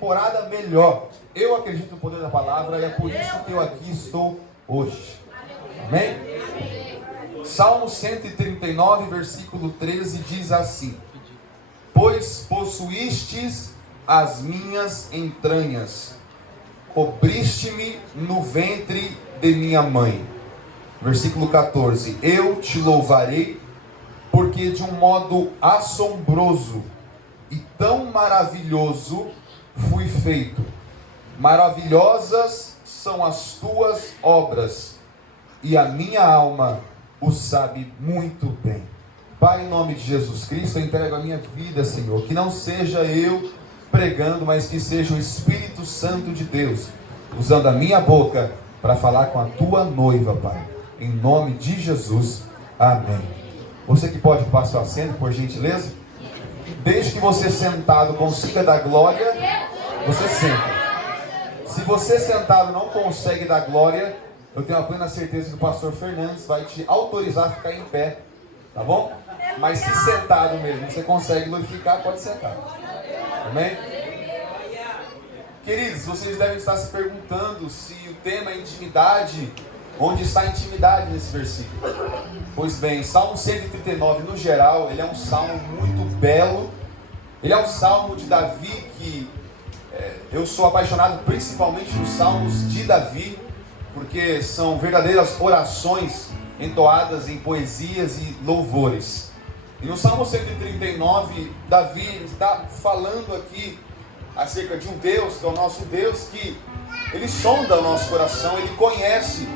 temporada melhor. Eu acredito no poder da palavra e é por isso que eu aqui estou hoje. Amém? Salmo 139, versículo 13 diz assim: Pois possuístes as minhas entranhas, cobriste-me no ventre de minha mãe. Versículo 14: Eu te louvarei, porque de um modo assombroso e tão maravilhoso fui feito. Maravilhosas são as tuas obras, e a minha alma o sabe muito bem. Pai, em nome de Jesus Cristo, eu entrego a minha vida, Senhor. Que não seja eu pregando, mas que seja o Espírito Santo de Deus usando a minha boca para falar com a tua noiva, Pai. Em nome de Jesus, amém. Você que pode ocupar seu assento, por gentileza. Desde que você sentado consiga dar glória, você senta. Se você sentado não consegue dar glória, eu tenho a plena certeza que o pastor Fernandes vai te autorizar a ficar em pé, tá bom? Mas se sentado mesmo você consegue glorificar, pode sentar. Amém? Queridos, vocês devem estar se perguntando se o tema é intimidade, onde está a intimidade nesse versículo. Pois bem, Salmo 139 no geral, ele é um salmo muito belo. Ele é um salmo de Davi que eu sou apaixonado principalmente nos salmos de Davi, porque são verdadeiras orações entoadas em poesias e louvores. E no Salmo 139, Davi está falando aqui acerca de um Deus, que é o nosso Deus, que Ele sonda o nosso coração, Ele conhece,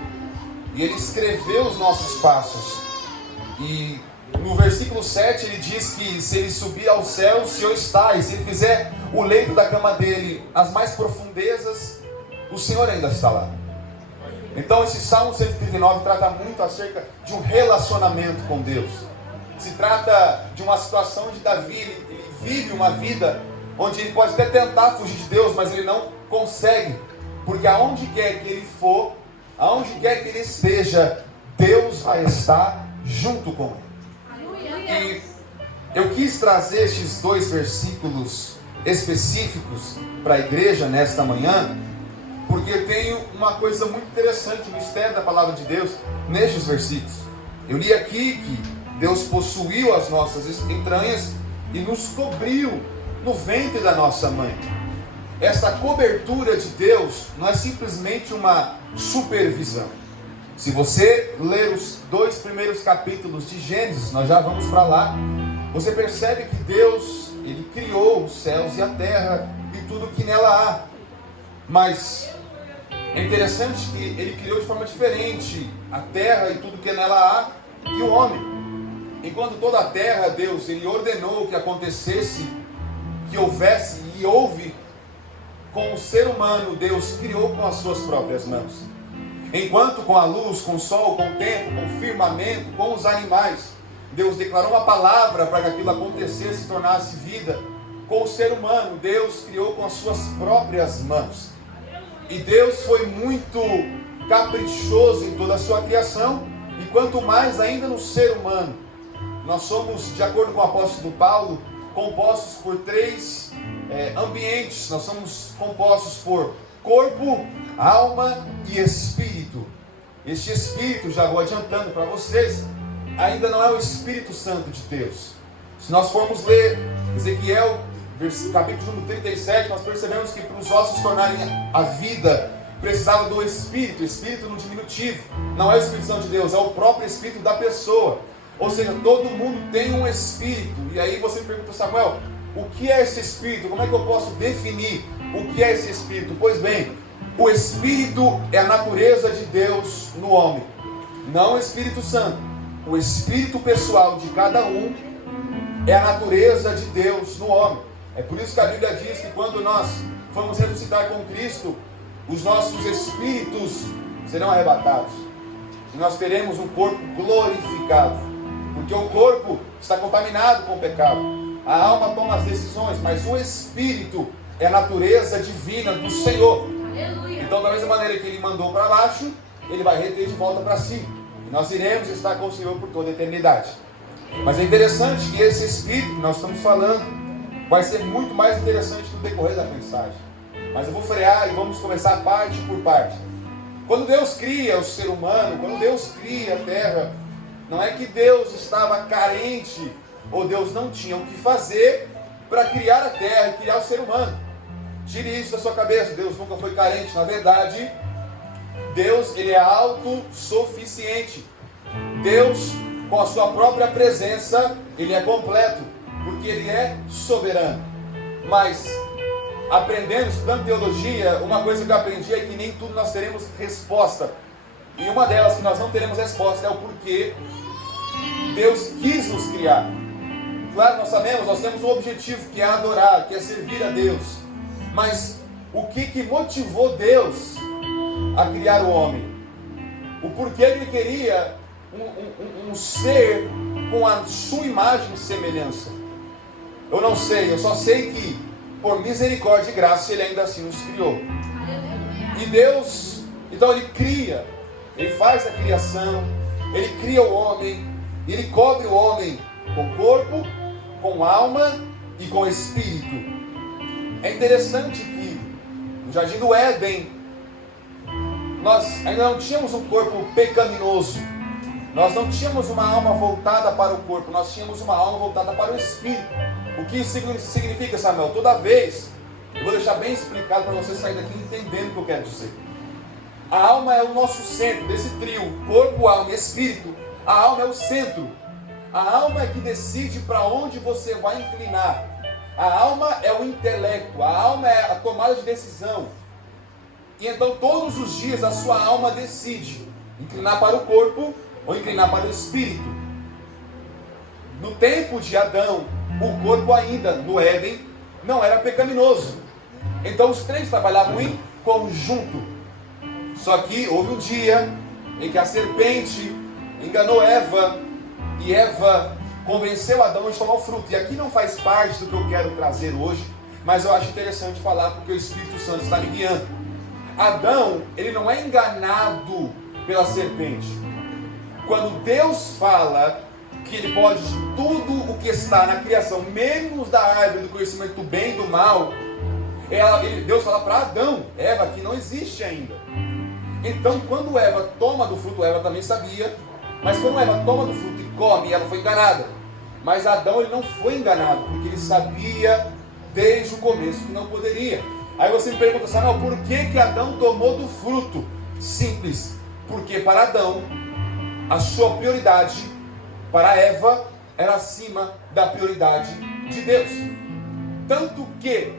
e Ele escreveu os nossos passos. E no versículo 7 ele diz que se Ele subir ao céu, o Senhor está, e se Ele fizer o leito da cama dele as mais profundezas, o Senhor ainda está lá. Então esse Salmo 139 trata muito acerca de um relacionamento com Deus. Se trata de uma situação de Davi, ele vive uma vida onde ele pode até tentar fugir de Deus, mas ele não consegue, porque aonde quer que ele for, aonde quer que ele esteja, Deus vai estar junto com ele. E eu quis trazer estes dois versículos específicos para a igreja nesta manhã, porque tem uma coisa muito interessante, o mistério da palavra de Deus nestes versículos. Eu li aqui que Deus possuiu as nossas entranhas e nos cobriu no ventre da nossa mãe. Essa cobertura de Deus não é simplesmente uma supervisão. Se você ler os 2 primeiros capítulos de Gênesis, nós já vamos para lá, você percebe que Deus, Ele criou os céus e a terra e tudo que nela há. Mas é interessante que Ele criou de forma diferente a terra e tudo que nela há e o homem. Enquanto toda a terra, Deus, Ele ordenou que acontecesse, que houvesse e houve, com o ser humano, Deus criou com as suas próprias mãos. Enquanto com a luz, com o sol, com o tempo, com o firmamento, com os animais, Deus declarou uma palavra para que aquilo acontecesse, se tornasse vida. Com o ser humano, Deus criou com as suas próprias mãos. E Deus foi muito caprichoso em toda a sua criação, e quanto mais ainda no ser humano. Nós somos, de acordo com o apóstolo Paulo, compostos por 3 ambientes. Nós somos compostos por corpo, alma e espírito. Este espírito, já vou adiantando para vocês, ainda não é o Espírito Santo de Deus. Se nós formos ler Ezequiel, capítulo 37, nós percebemos que para os ossos tornarem a vida, precisava do Espírito, Espírito no diminutivo. Não é o Espírito Santo de Deus, é o próprio Espírito da pessoa. Ou seja, todo mundo tem um Espírito. E aí você me pergunta, Samuel, o que é esse Espírito? Como é que eu posso definir o que é esse Espírito? Pois bem, o Espírito é a natureza de Deus no homem, não o Espírito Santo. O Espírito pessoal de cada um é a natureza de Deus no homem. É por isso que a Bíblia diz que quando nós formos ressuscitar com Cristo, os nossos espíritos serão arrebatados e nós teremos um corpo glorificado, porque o corpo está contaminado com o pecado. A alma toma as decisões, mas o Espírito é a natureza divina do Senhor. Aleluia. Então, da mesma maneira que Ele mandou para baixo, Ele vai reter de volta para cima. E nós iremos estar com o Senhor por toda a eternidade. Mas é interessante que esse Espírito que nós estamos falando vai ser muito mais interessante no decorrer da mensagem. Mas eu vou frear e vamos começar parte por parte. Quando Deus cria o ser humano, quando Deus cria a terra, não é que Deus estava carente ou Deus não tinha o que fazer para criar a terra e criar o ser humano. Tire isso da sua cabeça. Deus nunca foi carente. Na verdade, Deus, ele é autossuficiente. Deus, com a sua própria presença, ele é completo, porque ele é soberano. Mas, aprendendo, estudando teologia, uma coisa que eu aprendi é que nem tudo nós teremos resposta. E uma delas que nós não teremos resposta é o porquê Deus quis nos criar. Claro, nós sabemos, nós temos um objetivo, que é adorar, que é servir a Deus. Mas o que motivou Deus a criar o homem? O porquê ele queria um ser com a sua imagem e semelhança? Eu não sei, eu só sei que por misericórdia e graça ele ainda assim nos criou. E Deus, então ele cria, ele faz a criação, ele cria o homem, ele cobre o homem com corpo, com alma e com espírito. É interessante que no Jardim do Éden, nós ainda não tínhamos um corpo pecaminoso. Nós não tínhamos uma alma voltada para o corpo. Nós tínhamos uma alma voltada para o espírito. O que isso significa, Samuel? Toda vez, eu vou deixar bem explicado para você sair daqui entendendo o que eu quero dizer. A alma é o nosso centro desse trio. Corpo, alma e espírito. A alma é o centro. A alma é que decide para onde você vai inclinar. A alma é o intelecto, a alma é a tomada de decisão. E então todos os dias a sua alma decide inclinar para o corpo ou inclinar para o espírito. No tempo de Adão, o corpo ainda, no Éden, não era pecaminoso. Então os três trabalhavam em conjunto. Só que houve um dia em que a serpente enganou Eva, e Eva convenceu Adão de tomar o fruto. E aqui não faz parte do que eu quero trazer hoje, mas eu acho interessante falar porque o Espírito Santo está me guiando. Adão, ele não é enganado pela serpente. Quando Deus fala que ele pode de tudo o que está na criação, menos da árvore do conhecimento do bem e do mal, Deus fala para Adão: Eva, que não existe ainda. Então quando Eva toma do fruto, Eva também sabia, mas quando Eva toma do fruto e come, ela foi enganada. Mas Adão, ele não foi enganado, porque ele sabia desde o começo que não poderia. Aí você me pergunta, Samuel, por que Adão tomou do fruto? Simples, porque para Adão, a sua prioridade para Eva era acima da prioridade de Deus. Tanto que,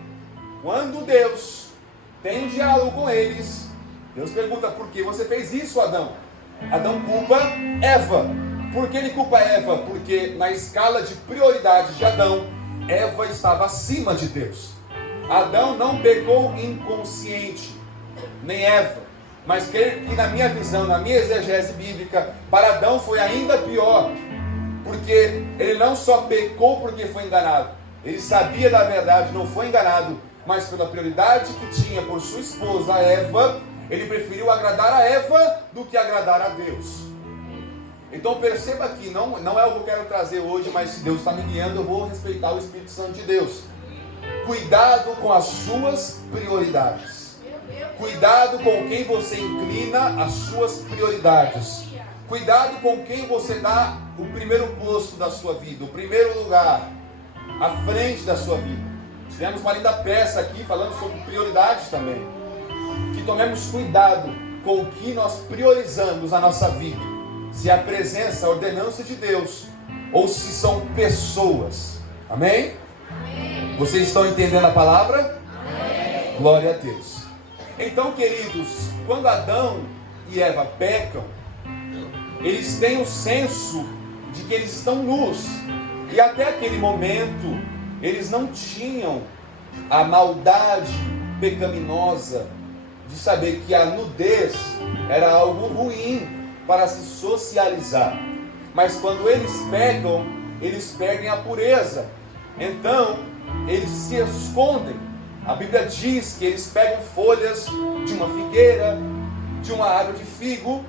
quando Deus tem um diálogo com eles, Deus pergunta: por que você fez isso, Adão? Adão culpa Eva. Por que ele culpa Eva? Porque na escala de prioridade de Adão, Eva estava acima de Deus. Adão não pecou inconsciente, nem Eva. Mas que na minha visão, na minha exegese bíblica, para Adão foi ainda pior. Porque ele não só pecou porque foi enganado. Ele sabia da verdade, não foi enganado. Mas pela prioridade que tinha por sua esposa, Eva, ele preferiu agradar a Eva do que agradar a Deus. Então perceba que não é o que eu quero trazer hoje, mas se Deus está me guiando, eu vou respeitar o Espírito Santo de Deus. Cuidado com as suas prioridades. Cuidado com quem você inclina as suas prioridades. Cuidado com quem você dá o primeiro posto da sua vida, o primeiro lugar, à frente da sua vida. Tivemos uma linda peça aqui falando sobre prioridades também. Que tomemos cuidado com o que nós priorizamos na nossa vida. Se é a presença, a ordenança de Deus, ou se são pessoas. Amém? Amém. Vocês estão entendendo a palavra? Amém. Glória a Deus. Então, queridos, quando Adão e Eva pecam, eles têm o senso de que eles estão nus. E até aquele momento, eles não tinham a maldade pecaminosa de saber que a nudez era algo ruim para se socializar. Mas quando eles pecam, eles perdem a pureza. Então, eles se escondem. A Bíblia diz que eles pegam folhas de uma figueira, de uma árvore de figo,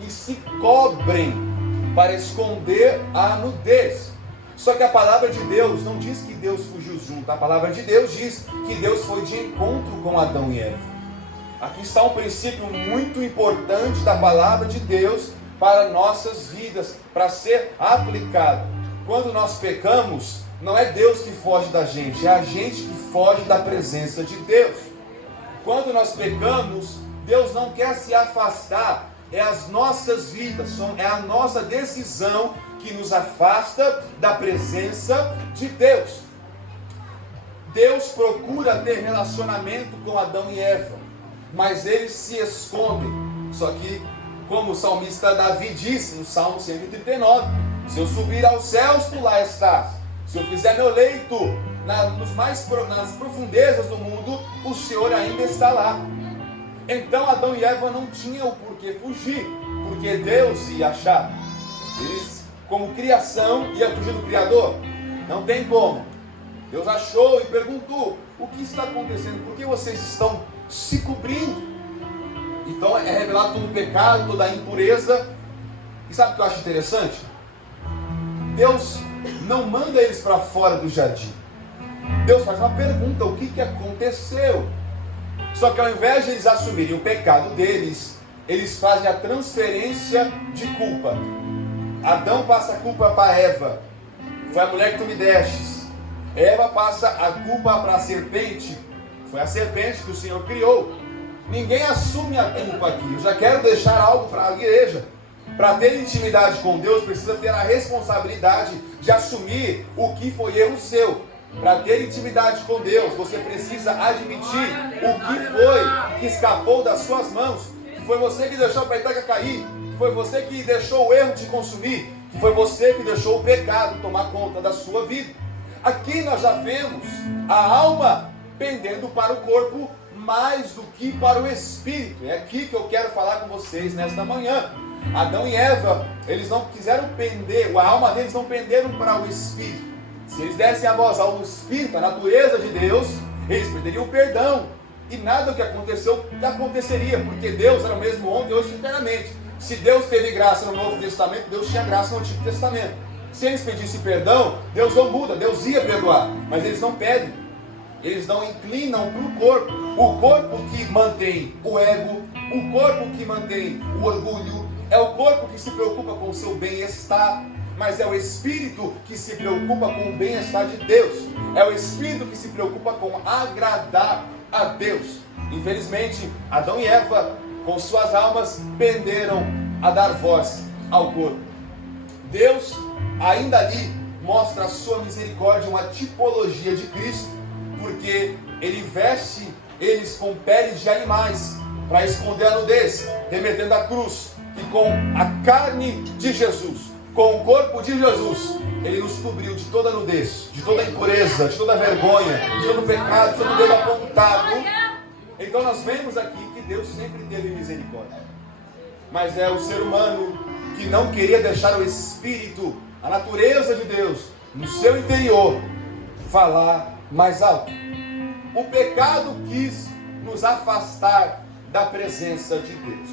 e se cobrem para esconder a nudez. Só que a palavra de Deus não diz que Deus fugiu junto. A palavra de Deus diz que Deus foi de encontro com Adão e Eva. Aqui está um princípio muito importante da palavra de Deus para nossas vidas, para ser aplicado. Quando nós pecamos, não é Deus que foge da gente, é a gente que foge da presença de Deus. Quando nós pecamos, Deus não quer se afastar, é as nossas vidas, é a nossa decisão que nos afasta da presença de Deus. Deus procura ter relacionamento com Adão e Eva, mas eles se escondem. Só que, como o salmista Davi disse no Salmo 139, se eu subir aos céus, tu lá estás. Se eu fizer meu leito nas profundezas do mundo, o Senhor ainda está lá. Então Adão e Eva não tinham por que fugir, porque Deus ia achar. Eles, como criação, ia fugir do Criador? Não tem como. Deus achou e perguntou: o que está acontecendo? Por que vocês estão se cobrindo? Então é revelado todo o pecado, toda a impureza. E sabe o que eu acho interessante? Deus não manda eles para fora do jardim. Deus faz uma pergunta: o que aconteceu? Só que ao invés de eles assumirem o pecado deles, eles fazem a transferência de culpa. Adão passa a culpa para Eva: foi a mulher que tu me destes. Eva passa a culpa para a serpente: foi a serpente que o Senhor criou. Ninguém assume a culpa aqui. Eu já quero deixar algo para a igreja. Para ter intimidade com Deus, precisa ter a responsabilidade de assumir o que foi erro seu. Para ter intimidade com Deus, você precisa admitir o que foi que escapou das suas mãos. Que foi você que deixou a peteca cair. Que foi você que deixou o erro te consumir. Que foi você que deixou o pecado tomar conta da sua vida. Aqui nós já vemos a alma pendendo para o corpo mais do que para o espírito. É aqui que eu quero falar com vocês nesta manhã. Adão e Eva, eles não quiseram pender, a alma deles não penderam para o espírito. Se eles dessem a voz ao espírito, a natureza de Deus, eles perderiam o perdão. E nada do que aconteceu aconteceria, porque Deus era o mesmo ontem, hoje e eternamente. Se Deus teve graça no Novo Testamento, Deus tinha graça no Antigo Testamento. Se eles pedissem perdão, Deus não muda, Deus ia perdoar. Mas eles não pedem, eles não inclinam para o corpo. O corpo que mantém o ego, o corpo que mantém o orgulho, é o corpo que se preocupa com o seu bem-estar, mas é o espírito que se preocupa com o bem-estar de Deus. É o espírito que se preocupa com agradar a Deus. Infelizmente, Adão e Eva, com suas almas, penderam a dar voz ao corpo. Deus, ainda ali, mostra a sua misericórdia, uma tipologia de Cristo, porque Ele veste eles com peles de animais, para esconder a nudez, remetendo à cruz. E com a carne de Jesus, com o corpo de Jesus, Ele nos cobriu de toda a nudez, de toda a impureza, de toda a vergonha, de todo o pecado, de todo o dedo apontado. Então nós vemos aqui que Deus sempre teve misericórdia. Mas é o ser humano que não queria deixar o Espírito, a natureza de Deus, no seu interior, falar mais alto. O pecado quis nos afastar da presença de Deus.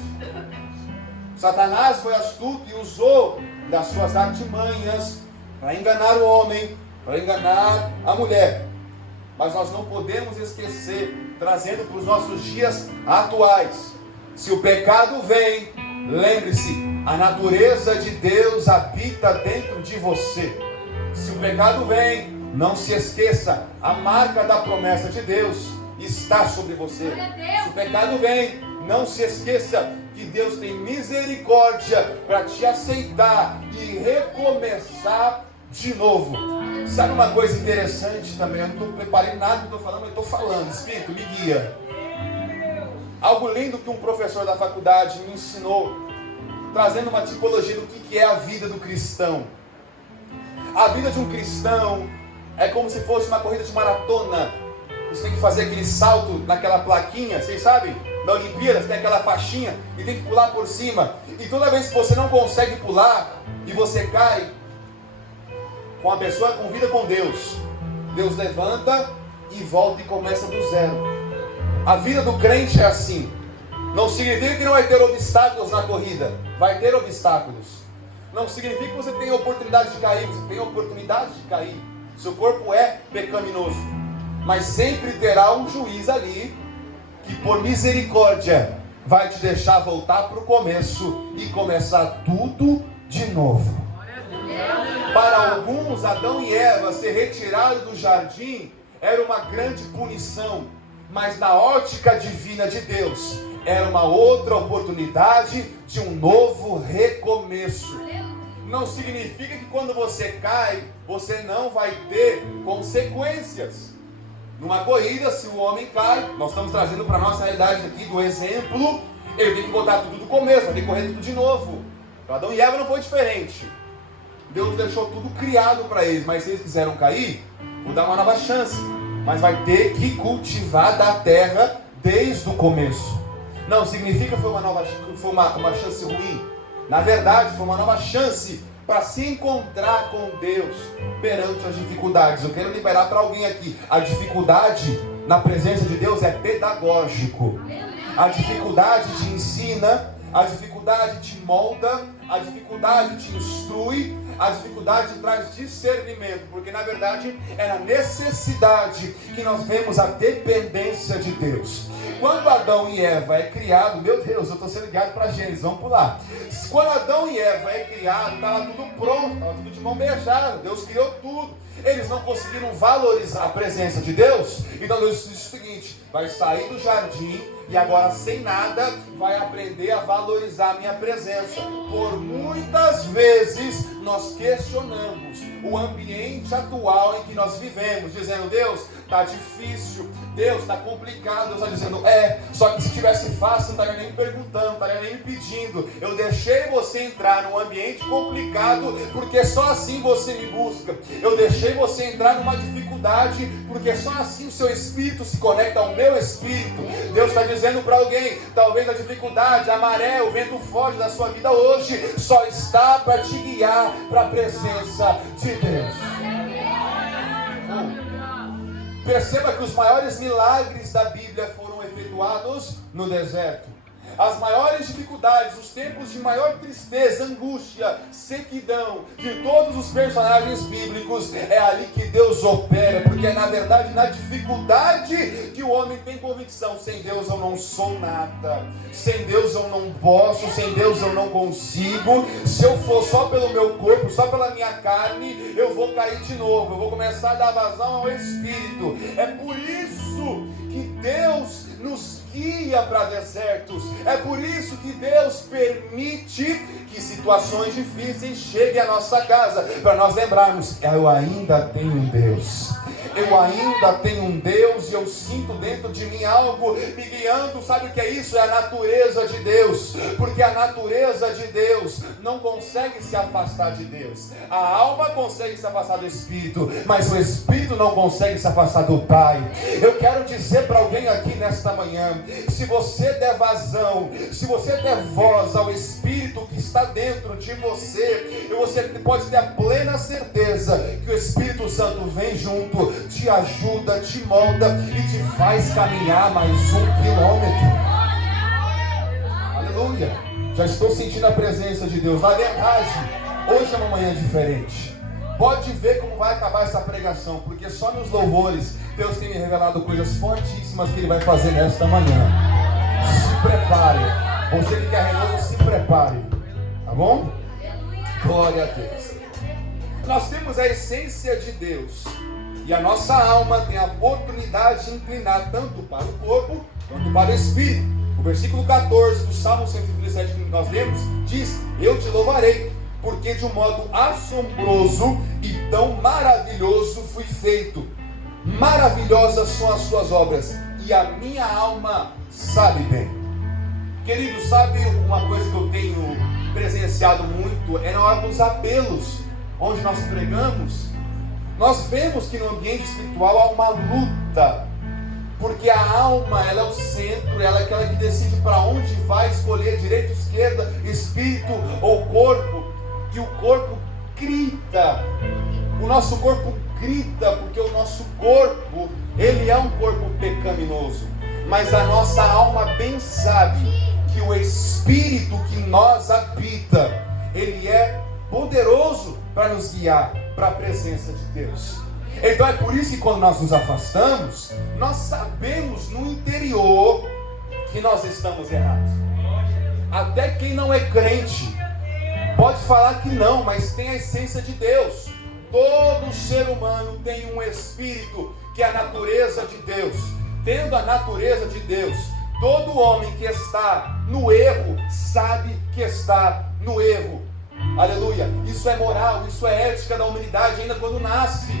Satanás foi astuto e usou das suas artimanhas para enganar o homem, para enganar a mulher. Mas nós não podemos esquecer, trazendo para os nossos dias atuais, se o pecado vem, lembre-se, a natureza de Deus habita dentro de você. Se o pecado vem, não se esqueça, a marca da promessa de Deus está sobre você. Se o pecado vem, não se esqueça que Deus tem misericórdia para te aceitar e recomeçar de novo. Sabe uma coisa interessante também? Eu não estou preparando nada que eu estou falando, mas estou falando. Espírito, me guia. Algo lindo que um professor da faculdade me ensinou, trazendo uma tipologia do que é a vida do cristão. A vida de um cristão é como se fosse uma corrida de maratona. Você tem que fazer aquele salto naquela plaquinha, vocês sabem? Na Olimpíadas tem aquela faixinha e tem que pular por cima. E toda vez que você não consegue pular e você cai, com a pessoa com vida com Deus, Deus levanta e volta e começa do zero. A vida do crente é assim. Não significa que não vai ter obstáculos na corrida. Vai ter obstáculos. Não significa que você tem oportunidade de cair, você tem oportunidade de cair. Seu corpo é pecaminoso, mas sempre terá um juiz ali, que por misericórdia vai te deixar voltar para o começo e começar tudo de novo. Para alguns, Adão e Eva ser retirados do jardim era uma grande punição, mas na ótica divina de Deus, era uma outra oportunidade de um novo recomeço. Não significa que quando você cai, você não vai ter consequências. Numa corrida, se o homem cai, nós estamos trazendo para a nossa realidade aqui do exemplo, ele tem que botar tudo do começo, vai ter que correr tudo de novo. Para Adão e Eva não foi diferente. Deus deixou tudo criado para eles, mas se eles quiseram cair, vou dar uma nova chance. Mas vai ter que cultivar da terra desde o começo. Não significa que foi uma chance ruim. Na verdade, foi uma nova chance para se encontrar com Deus perante as dificuldades. Eu quero liberar para alguém aqui: a dificuldade na presença de Deus é pedagógico. A dificuldade te ensina, a dificuldade te molda, a dificuldade te instrui, a dificuldade traz discernimento, porque na verdade é na necessidade que nós vemos a dependência de Deus. Quando Adão e Eva é criado, meu Deus, eu estou sendo guiado para Gênesis, vamos pular. Quando Adão e Eva é criado, estava tudo pronto, estava tudo de mão beijada, Deus criou tudo. Eles não conseguiram valorizar a presença de Deus, então Deus disse o seguinte: vai sair do jardim e agora sem nada vai aprender a valorizar a minha presença. Por muitas vezes nós questionamos o ambiente atual em que nós vivemos, dizendo: Deus, está difícil, Deus, está complicado. Deus está dizendo: só que se tivesse fácil, não estaria nem me perguntando, não estaria nem me pedindo. Eu deixei você entrar num ambiente complicado, porque só assim você me busca. Eu deixei você entrar numa dificuldade, porque só assim o seu espírito se conecta ao meu espírito. Deus está dizendo para alguém: talvez a dificuldade, a maré, o vento forte da sua vida hoje só está para te guiar para a presença de Deus. Perceba que os maiores milagres da Bíblia foram efetuados no deserto. As maiores dificuldades, os tempos de maior tristeza, angústia, sequidão de todos os personagens bíblicos, é ali que Deus opera, porque é na verdade na dificuldade que o homem tem convicção: sem Deus eu não sou nada, sem Deus eu não posso, sem Deus eu não consigo. Se eu for só pelo meu corpo, só pela minha carne, eu vou cair de novo, eu vou começar a dar vazão ao Espírito. É por isso que Deus nos guia para desertos. É por isso que Deus permite que situações difíceis cheguem à nossa casa, para nós lembrarmos: eu ainda tenho um Deus. Eu ainda tenho um Deus, e eu sinto dentro de mim algo me guiando. Sabe o que é isso? É a natureza de Deus, porque a natureza de Deus não consegue se afastar de Deus. A alma consegue se afastar do Espírito, mas o Espírito não consegue se afastar do Pai. Eu quero dizer para alguém aqui nesta manhã: se você der vazão, se você der voz ao Espírito que está dentro de você, você pode ter a plena certeza que o Espírito Santo vem junto, te ajuda, te molda e te faz caminhar mais 1 quilômetro. Aleluia! Já estou sentindo a presença de Deus. Na verdade, hoje é uma manhã diferente. Pode ver como vai acabar essa pregação, porque só nos louvores Deus tem me revelado coisas fortíssimas que Ele vai fazer nesta manhã. Se prepare. Você que quer renovo, se prepare. Tá bom? Glória a Deus. Nós temos a essência de Deus, e a nossa alma tem a oportunidade de inclinar tanto para o corpo quanto para o espírito. O versículo 14 do Salmo 137 que nós lemos diz: eu te louvarei, porque de um modo assombroso e tão maravilhoso fui feito. Maravilhosas são as suas obras, e a minha alma sabe bem. Querido, sabe uma coisa que eu tenho presenciado muito? É na hora dos apelos, onde nós pregamos. Nós vemos que no ambiente espiritual há uma luta, porque a alma, ela é o centro, ela é aquela que decide para onde vai escolher, direita, esquerda, espírito ou corpo. E o corpo grita, o nosso corpo grita, porque o nosso corpo, ele é um corpo pecaminoso, mas a nossa alma bem sabe que o espírito que nós habita, ele é poderoso para nos guiar para a presença de Deus. Então é por isso que quando nós nos afastamos, nós sabemos no interior que nós estamos errados. Até quem não é crente pode falar que não, mas tem a essência de Deus. Todo ser humano tem um espírito que é a natureza de Deus. Tendo a natureza de Deus, todo homem que está no erro sabe que está no erro. Aleluia. Isso é moral, isso é ética da humanidade ainda quando nasce.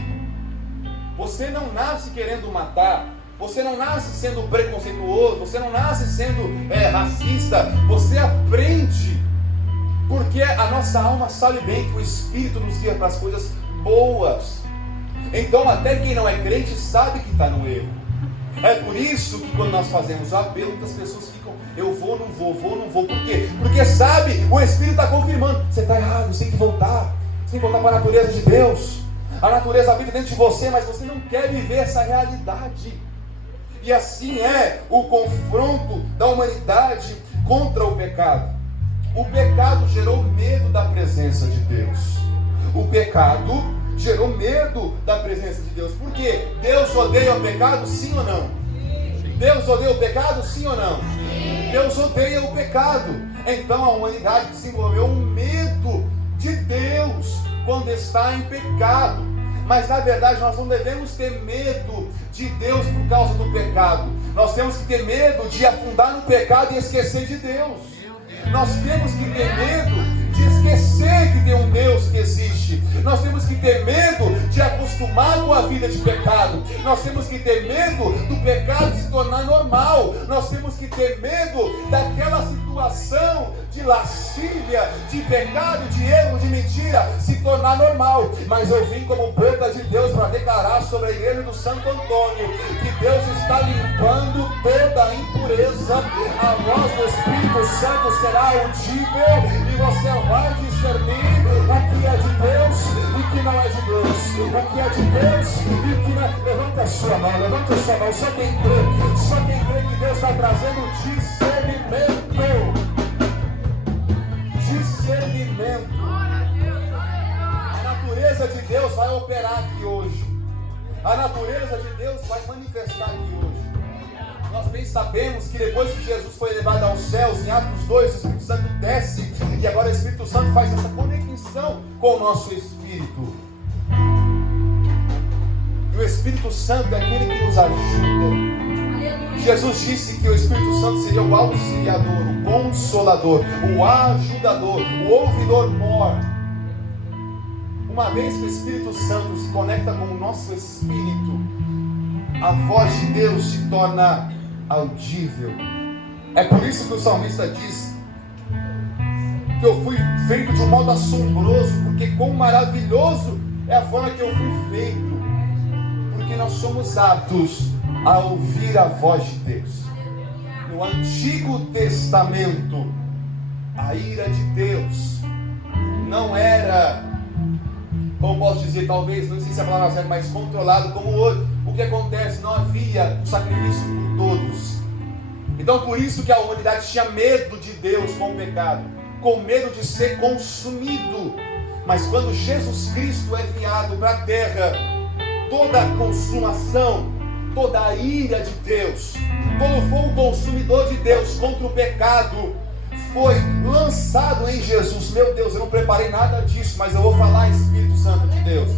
Você não nasce querendo matar. Você não nasce sendo preconceituoso. Você não nasce sendo racista. Você aprende. Porque a nossa alma sabe bem que o Espírito nos guia para as coisas boas. Então até quem não é crente sabe que está no erro. É por isso que quando nós fazemos o apelo, muitas pessoas ficam, eu vou, não vou, vou, não vou. Por quê? Porque sabe, o Espírito está confirmando, você está errado, você tem que voltar. Você tem que voltar para a natureza de Deus. A natureza habita dentro de você, mas você não quer viver essa realidade. E assim é o confronto da humanidade contra o pecado. O pecado gerou medo da presença de Deus. O pecado gerou medo da presença de Deus. Por quê? Deus odeia o pecado, sim ou não? Deus odeia o pecado, sim ou não? Deus odeia o pecado. Então a humanidade desenvolveu um medo de Deus quando está em pecado. Mas na verdade nós não devemos ter medo de Deus por causa do pecado. Nós temos que ter medo de afundar no pecado e esquecer de Deus. Nós temos que ter medo de esquecer que tem um Deus que existe. Nós temos que ter medo de acostumar com a vida de pecado. Nós temos que ter medo do pecado se tornar normal. Nós temos que ter medo daquela situação de lascívia, de pecado, de erro, de mentira se tornar normal. Mas eu vim como boca de Deus para declarar sobre a igreja do Santo Antônio que Deus está limpando toda a impureza. A voz do Espírito Santo será audível e você vai discernir o que é de Deus e o que não é de Deus. O que é de Deus e o que não é. Levanta a sua mão, levanta a sua mão. Só quem crê que Deus está trazendo discernimento. Discernimento. A natureza de Deus vai operar aqui hoje. A natureza de Deus vai manifestar aqui hoje. Nós bem sabemos que depois que Jesus foi levado aos céus, em Atos 2, o Espírito Santo desce, e agora o Espírito Santo faz essa conexão com o nosso espírito. E o Espírito Santo é aquele que nos ajuda. Jesus disse que o Espírito Santo seria o auxiliador, o consolador, o ajudador, o ouvidor mor. Uma vez que o Espírito Santo se conecta com o nosso espírito, a voz de Deus se torna audível. É por isso que o salmista diz que eu fui feito de um modo assombroso, porque quão maravilhoso é a forma que eu fui feito, porque nós somos aptos a ouvir a voz de Deus. No Antigo Testamento, a ira de Deus não era, como posso dizer, talvez, não sei se a palavra certa, mas controlado como hoje. O que acontece? Não havia um sacrifício por todos. Então por isso que a humanidade tinha medo de Deus com o pecado, com medo de ser consumido. Mas quando Jesus Cristo é enviado para a terra, toda a consumação, toda a ira de Deus, todo o fogo consumidor de Deus contra o pecado foi lançado em Jesus. Meu Deus, eu não preparei nada disso, mas eu vou falar, Espírito Santo de Deus.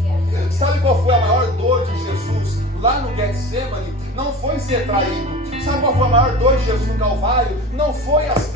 Sabe qual foi a maior dor de Jesus lá no Getsemane? Não foi ser traído. Sabe qual foi a maior dor de Jesus no Calvário? Não foi as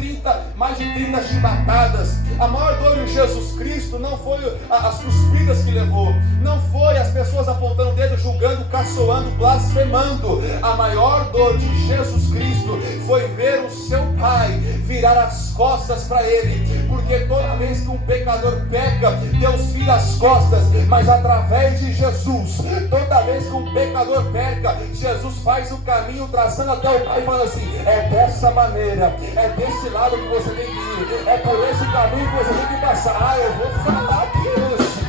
mais de 30 chibatadas. A maior dor de Jesus Cristo não foi as cuspidas que levou. Não foi as pessoas apontando o dedo, julgando, caçoando, blasfemando. A maior dor de Jesus Cristo foi ver o seu Pai virar as costas para Ele. Porque toda vez que um pecador peca, Deus vira as costas. Mas através de Jesus, toda vez que um pecador peca, Jesus faz o caminho traçando até o Pai e fala assim: é dessa maneira, é desse lado que você tem que ir, é por esse caminho que você tem que passar. Eu vou falar aqui hoje,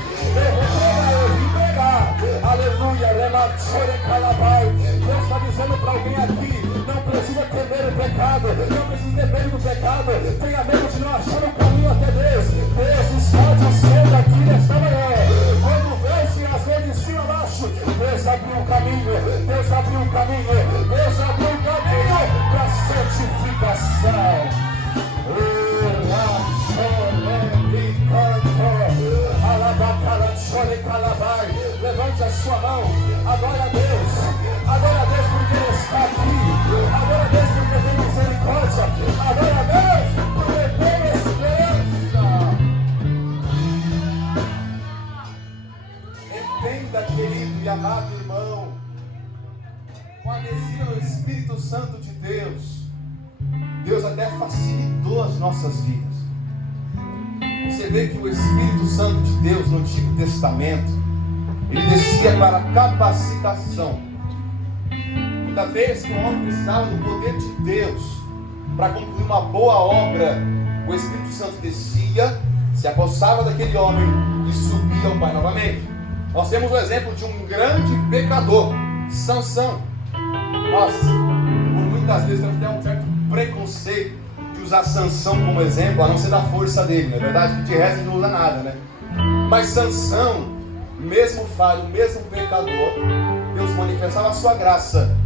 eu vim pregar, aleluia. Deus está dizendo para alguém aqui: não precisa temer o pecado, não precisa ter medo do pecado, tenha medo de não achar o caminho até Deus. Deus está dizendo aqui nesta manhã. Quando veio se rasgou de cima a baixo, Deus abriu um caminho, Deus abriu um caminho, Deus abriu um caminho para santificação. Levante a sua mão, adora a Deus porque Ele está aqui, adora a Deus porque tem misericórdia, adora a Deus porque tem esperança. Entenda, querido e amado irmão, com a descida do Espírito Santo de Deus, Deus até facilitou as nossas vidas. Você vê que o Espírito Santo de Deus no Antigo Testamento, ele descia para capacitação. Toda vez que um homem precisava do poder de Deus para concluir uma boa obra, o Espírito Santo descia, se apossava daquele homem e subia ao Pai novamente. Nós temos o exemplo de um grande pecador, Sansão. Nós, por muitas vezes, temos até um certo preconceito de usar Sansão como exemplo, a não ser da força dele, não é verdade? Que de resto ele não usa nada, né? Mas Sansão, mesmo falho, mesmo pecador, Deus manifestava a sua graça,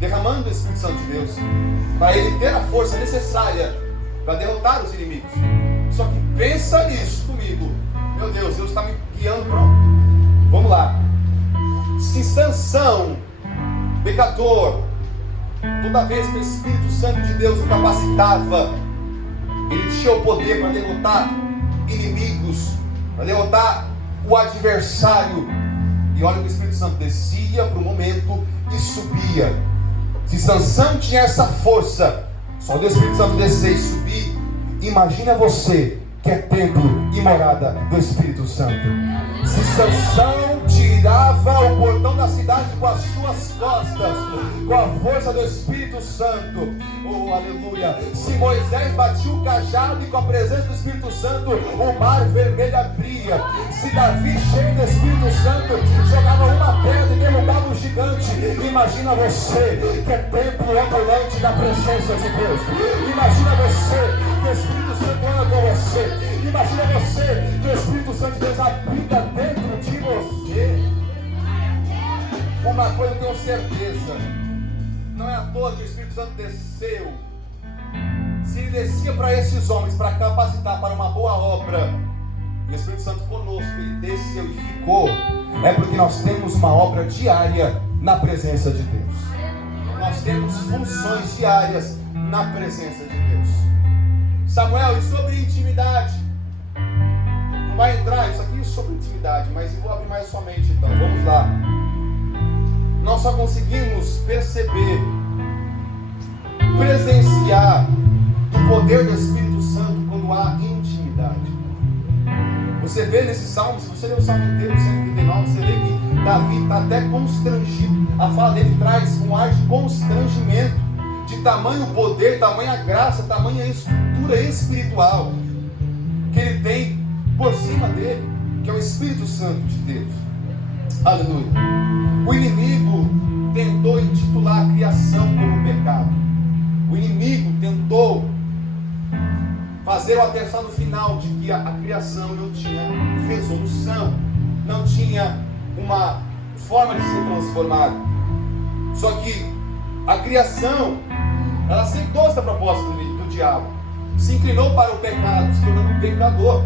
derramando o Espírito Santo de Deus, para ele ter a força necessária para derrotar os inimigos. Só que pensa nisso comigo. Meu Deus, Deus está me guiando para... Vamos lá. Se Sansão, pecador, toda vez que o Espírito Santo de Deus o capacitava, ele tinha o poder para derrotar inimigos, para derrotar o adversário. E olha que o Espírito Santo descia para o momento e subia. Se Sansão tinha essa força, só do Espírito Santo descer e subir, imagina você que é templo e morada do Espírito Santo. Se Sansão tirava o portão da cidade com as suas costas, com a força do Espírito Santo, oh aleluia. Se Moisés batia o cajado e com a presença do Espírito Santo o mar vermelho abria. Se Davi, cheio do Espírito Santo, jogava uma pedra e derrubava um gigante, imagina você que é templo ambulante da presença de Deus. Imagina você que o Espírito Santo anda com você. Imagina você que o Espírito Santo de Deus habita dentro de você. Uma coisa eu tenho certeza, não é à toa que o Espírito Santo desceu. Se ele descia para esses homens para capacitar para uma boa obra, o Espírito Santo conosco, ele desceu e ficou, é porque nós temos uma obra diária na presença de Deus. Nós temos funções diárias na presença de Deus. Samuel, e sobre intimidade? Não vai entrar isso aqui sobre intimidade, mas eu vou abrir mais sua mente então. Vamos lá. Nós só conseguimos perceber, presenciar do poder do Espírito Santo quando há intimidade. Você vê nesse salmo, se você ler o salmo inteiro, 139, você vê que Davi está até constrangido. A fala dele traz um ar de constrangimento, de tamanho poder, tamanha graça, tamanha estrutura espiritual que ele tem por cima dele, que é o Espírito Santo de Deus. Aleluia. O inimigo tentou intitular a criação como pecado. O inimigo tentou fazer o atestado final de que a criação não tinha resolução, não tinha uma forma de ser transformada. Só que a criação, ela aceitou essa proposta do diabo, se inclinou para o pecado, se tornando um pecador.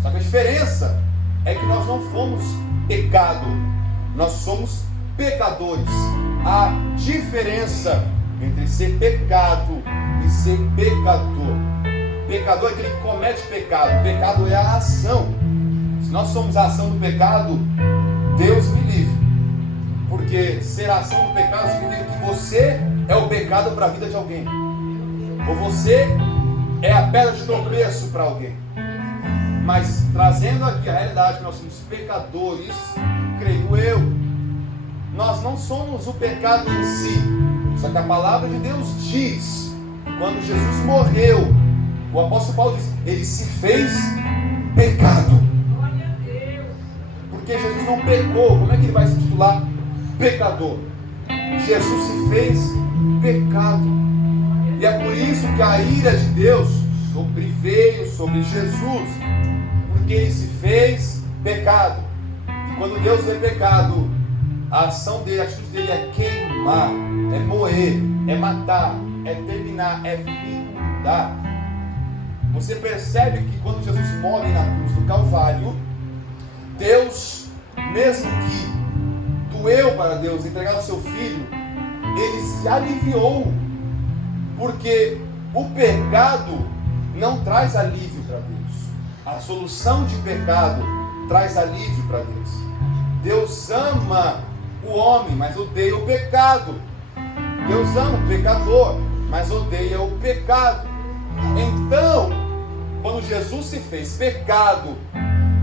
Só que a diferença é que nós não fomos pecado, nós somos pecadores. A diferença entre ser pecado e ser pecador. Pecador é aquele que comete pecado. Pecado é a ação. Se nós somos a ação do pecado, Deus me livre. Porque ser a ação do pecado significa que você é o pecado para a vida de alguém, ou você é a pedra de tropeço para alguém. Mas trazendo aqui a realidade que nós somos pecadores, creio eu, nós não somos o pecado em si. Só que a palavra de Deus diz, quando Jesus morreu, o apóstolo Paulo diz, ele se fez pecado. Porque Jesus não pecou, como é que ele vai se titular pecador? Jesus se fez pecado. E é por isso que a ira de Deus veio sobre Jesus, porque ele se fez pecado. E quando Deus vê pecado, a ação dele, a atitude dele é queimar, é moer, é matar, é terminar, é findar. Você percebe que quando Jesus morre na cruz do Calvário, Deus, mesmo que doeu para Deus entregar o seu filho, ele se aliviou, porque o pecado não traz alívio para Deus. A solução de pecado traz alívio para Deus. Deus ama o homem, mas odeia o pecado. Deus ama o pecador, mas odeia o pecado. Então, quando Jesus se fez pecado,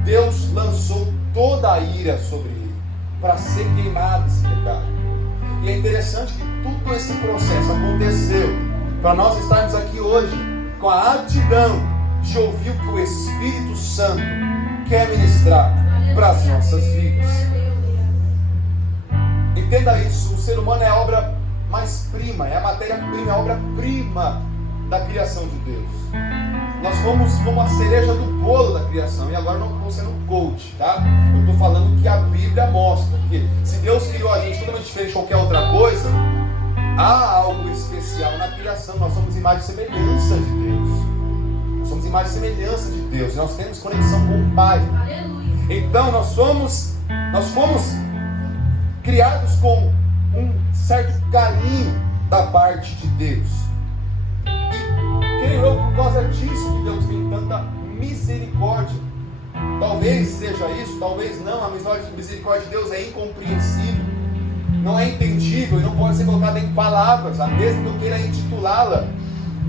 Deus lançou toda a ira sobre ele, para ser queimado esse pecado. E é interessante que todo esse processo aconteceu para nós estarmos aqui hoje com a aptidão de ouvir o que o Espírito Santo quer ministrar para as nossas vidas. Entenda isso, o ser humano é a obra mais prima, é a matéria-prima, é a obra-prima da criação de Deus. Nós fomos como a cereja do bolo da criação, e agora não estou sendo um coach, tá? Eu estou falando o que a Bíblia mostra, porque se Deus criou a gente totalmente diferente de qualquer outra coisa, há algo especial na criação. Nós somos imagem e semelhança de Deus. Nós somos imagem e semelhança de Deus, nós temos conexão com o Pai. Então nós fomos criados com um certo carinho da parte de Deus. E creio eu, por causa disso que Deus tem tanta misericórdia. Talvez seja isso, talvez não. A misericórdia de Deus é incompreensível, não é entendível e não pode ser colocada em palavras. A mesma que eu queira intitulá-la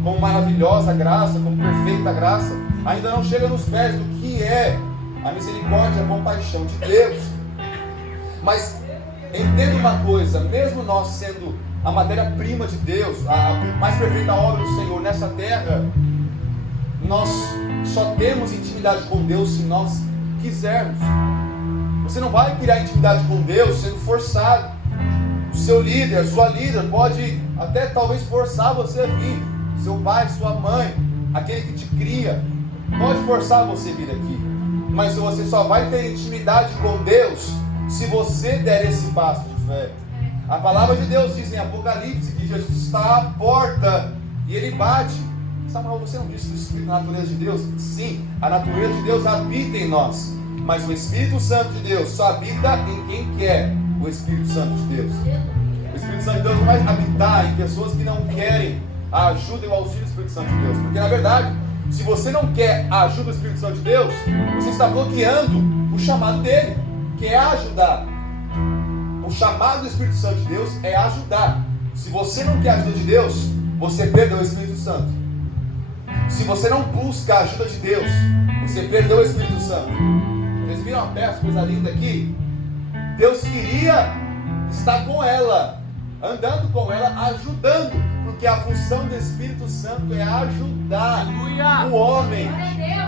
como maravilhosa graça, como perfeita graça, ainda não chega nos pés do que é a misericórdia e a compaixão de Deus. Mas entenda uma coisa, mesmo nós sendo a matéria-prima de Deus, a mais perfeita obra do Senhor nessa terra, nós só temos intimidade com Deus se nós quisermos. Você não vai criar intimidade com Deus sendo forçado. O seu líder, a sua líder pode até talvez forçar você a vir. Seu pai, sua mãe, aquele que te cria, pode forçar você a vir aqui. Mas você só vai ter intimidade com Deus se você der esse passo de fé. A palavra de Deus diz em Apocalipse que Jesus está à porta e ele bate. Samuel, você não disse do Espírito da natureza de Deus? Sim, a natureza de Deus habita em nós, mas o Espírito Santo de Deus só habita em quem quer o Espírito Santo de Deus. O Espírito Santo de Deus não vai habitar em pessoas que não querem a ajuda e o auxílio do Espírito Santo de Deus, porque na verdade, se você não quer a ajuda do Espírito Santo de Deus, você está bloqueando o chamado dele, que é ajudar. O chamado do Espírito Santo de Deus é ajudar. Se você não quer a ajuda de Deus, você perdeu o Espírito Santo. Se você não busca a ajuda de Deus, você perdeu o Espírito Santo. Vocês viram a peça, coisa linda aqui? Deus queria estar com ela, andando com ela, ajudando, porque a função do Espírito Santo é ajudar o homem.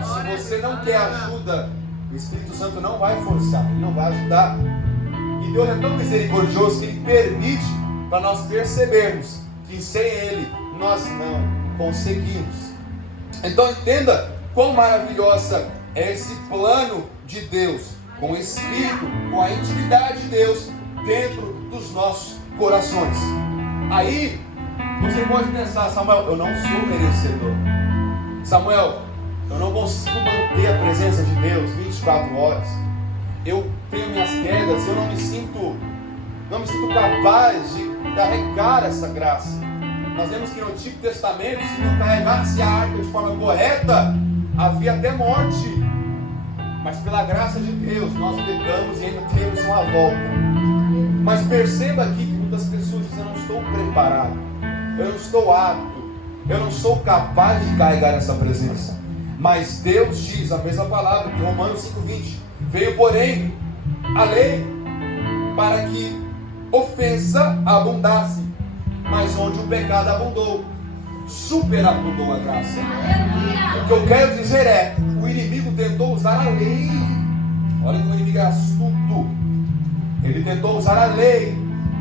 Se você não quer ajuda, o Espírito Santo não vai forçar, ele não vai ajudar. E Deus é tão misericordioso que ele permite para nós percebermos que sem ele nós não conseguimos. Então entenda quão maravilhosa é esse plano de Deus, com o Espírito, com a intimidade de Deus dentro dos nossos corações. Aí você pode pensar: Samuel, eu não sou merecedor. Samuel, eu não consigo manter a presença de Deus 24 horas. Eu tenho minhas quedas, eu não me sinto capaz de carregar essa graça. Nós vemos que no Antigo Testamento, se não carregasse a arca de forma correta, havia até morte. Mas pela graça de Deus, nós pecamos e ainda temos uma volta. Mas perceba aqui que muitas pessoas dizem: eu não estou preparado, eu não estou apto, eu não sou capaz de carregar essa presença. Mas Deus diz a mesma palavra que Romanos 5,20: veio porém a lei para que ofensa abundasse, mas onde o pecado abundou, superabundou a graça. O que eu quero dizer é: o inimigo tentou usar a lei. Olha como o inimigo é astuto. Ele tentou usar a lei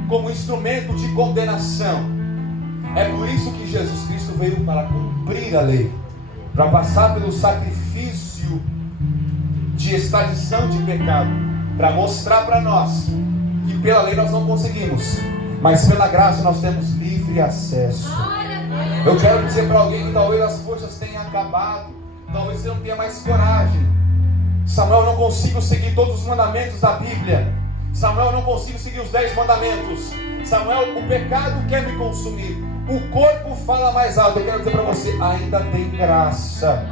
como instrumento de condenação. É por isso que Jesus Cristo veio para cumprir a lei, para passar pelo sacrifício de extradição de pecado, para mostrar para nós que pela lei nós não conseguimos, mas pela graça nós temos livre acesso. Eu quero dizer para alguém que talvez as forças tenham acabado, talvez você não tenha mais coragem. Samuel, eu não consigo seguir todos os mandamentos da Bíblia. Samuel, eu não consigo seguir os 10 mandamentos. Samuel, o pecado quer me consumir, o corpo fala mais alto. Eu quero dizer para você, ainda tem graça.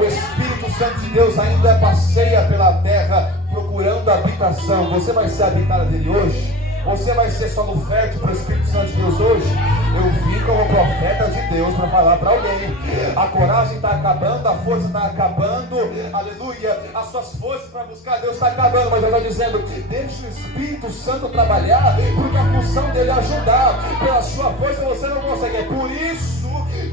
O Espírito Santo de Deus ainda passeia pela terra procurando habitação. Você vai ser habitada dele hoje? Você vai ser solo fértil para o Espírito Santo de Deus hoje? Eu vim como profeta de Deus para falar para alguém. A coragem está acabando, a força está acabando, aleluia. As suas forças para buscar Deus está acabando, mas eu estou dizendo, deixa o Espírito Santo trabalhar, porque a função dele é ajudar. Pela sua força você não consegue. É por isso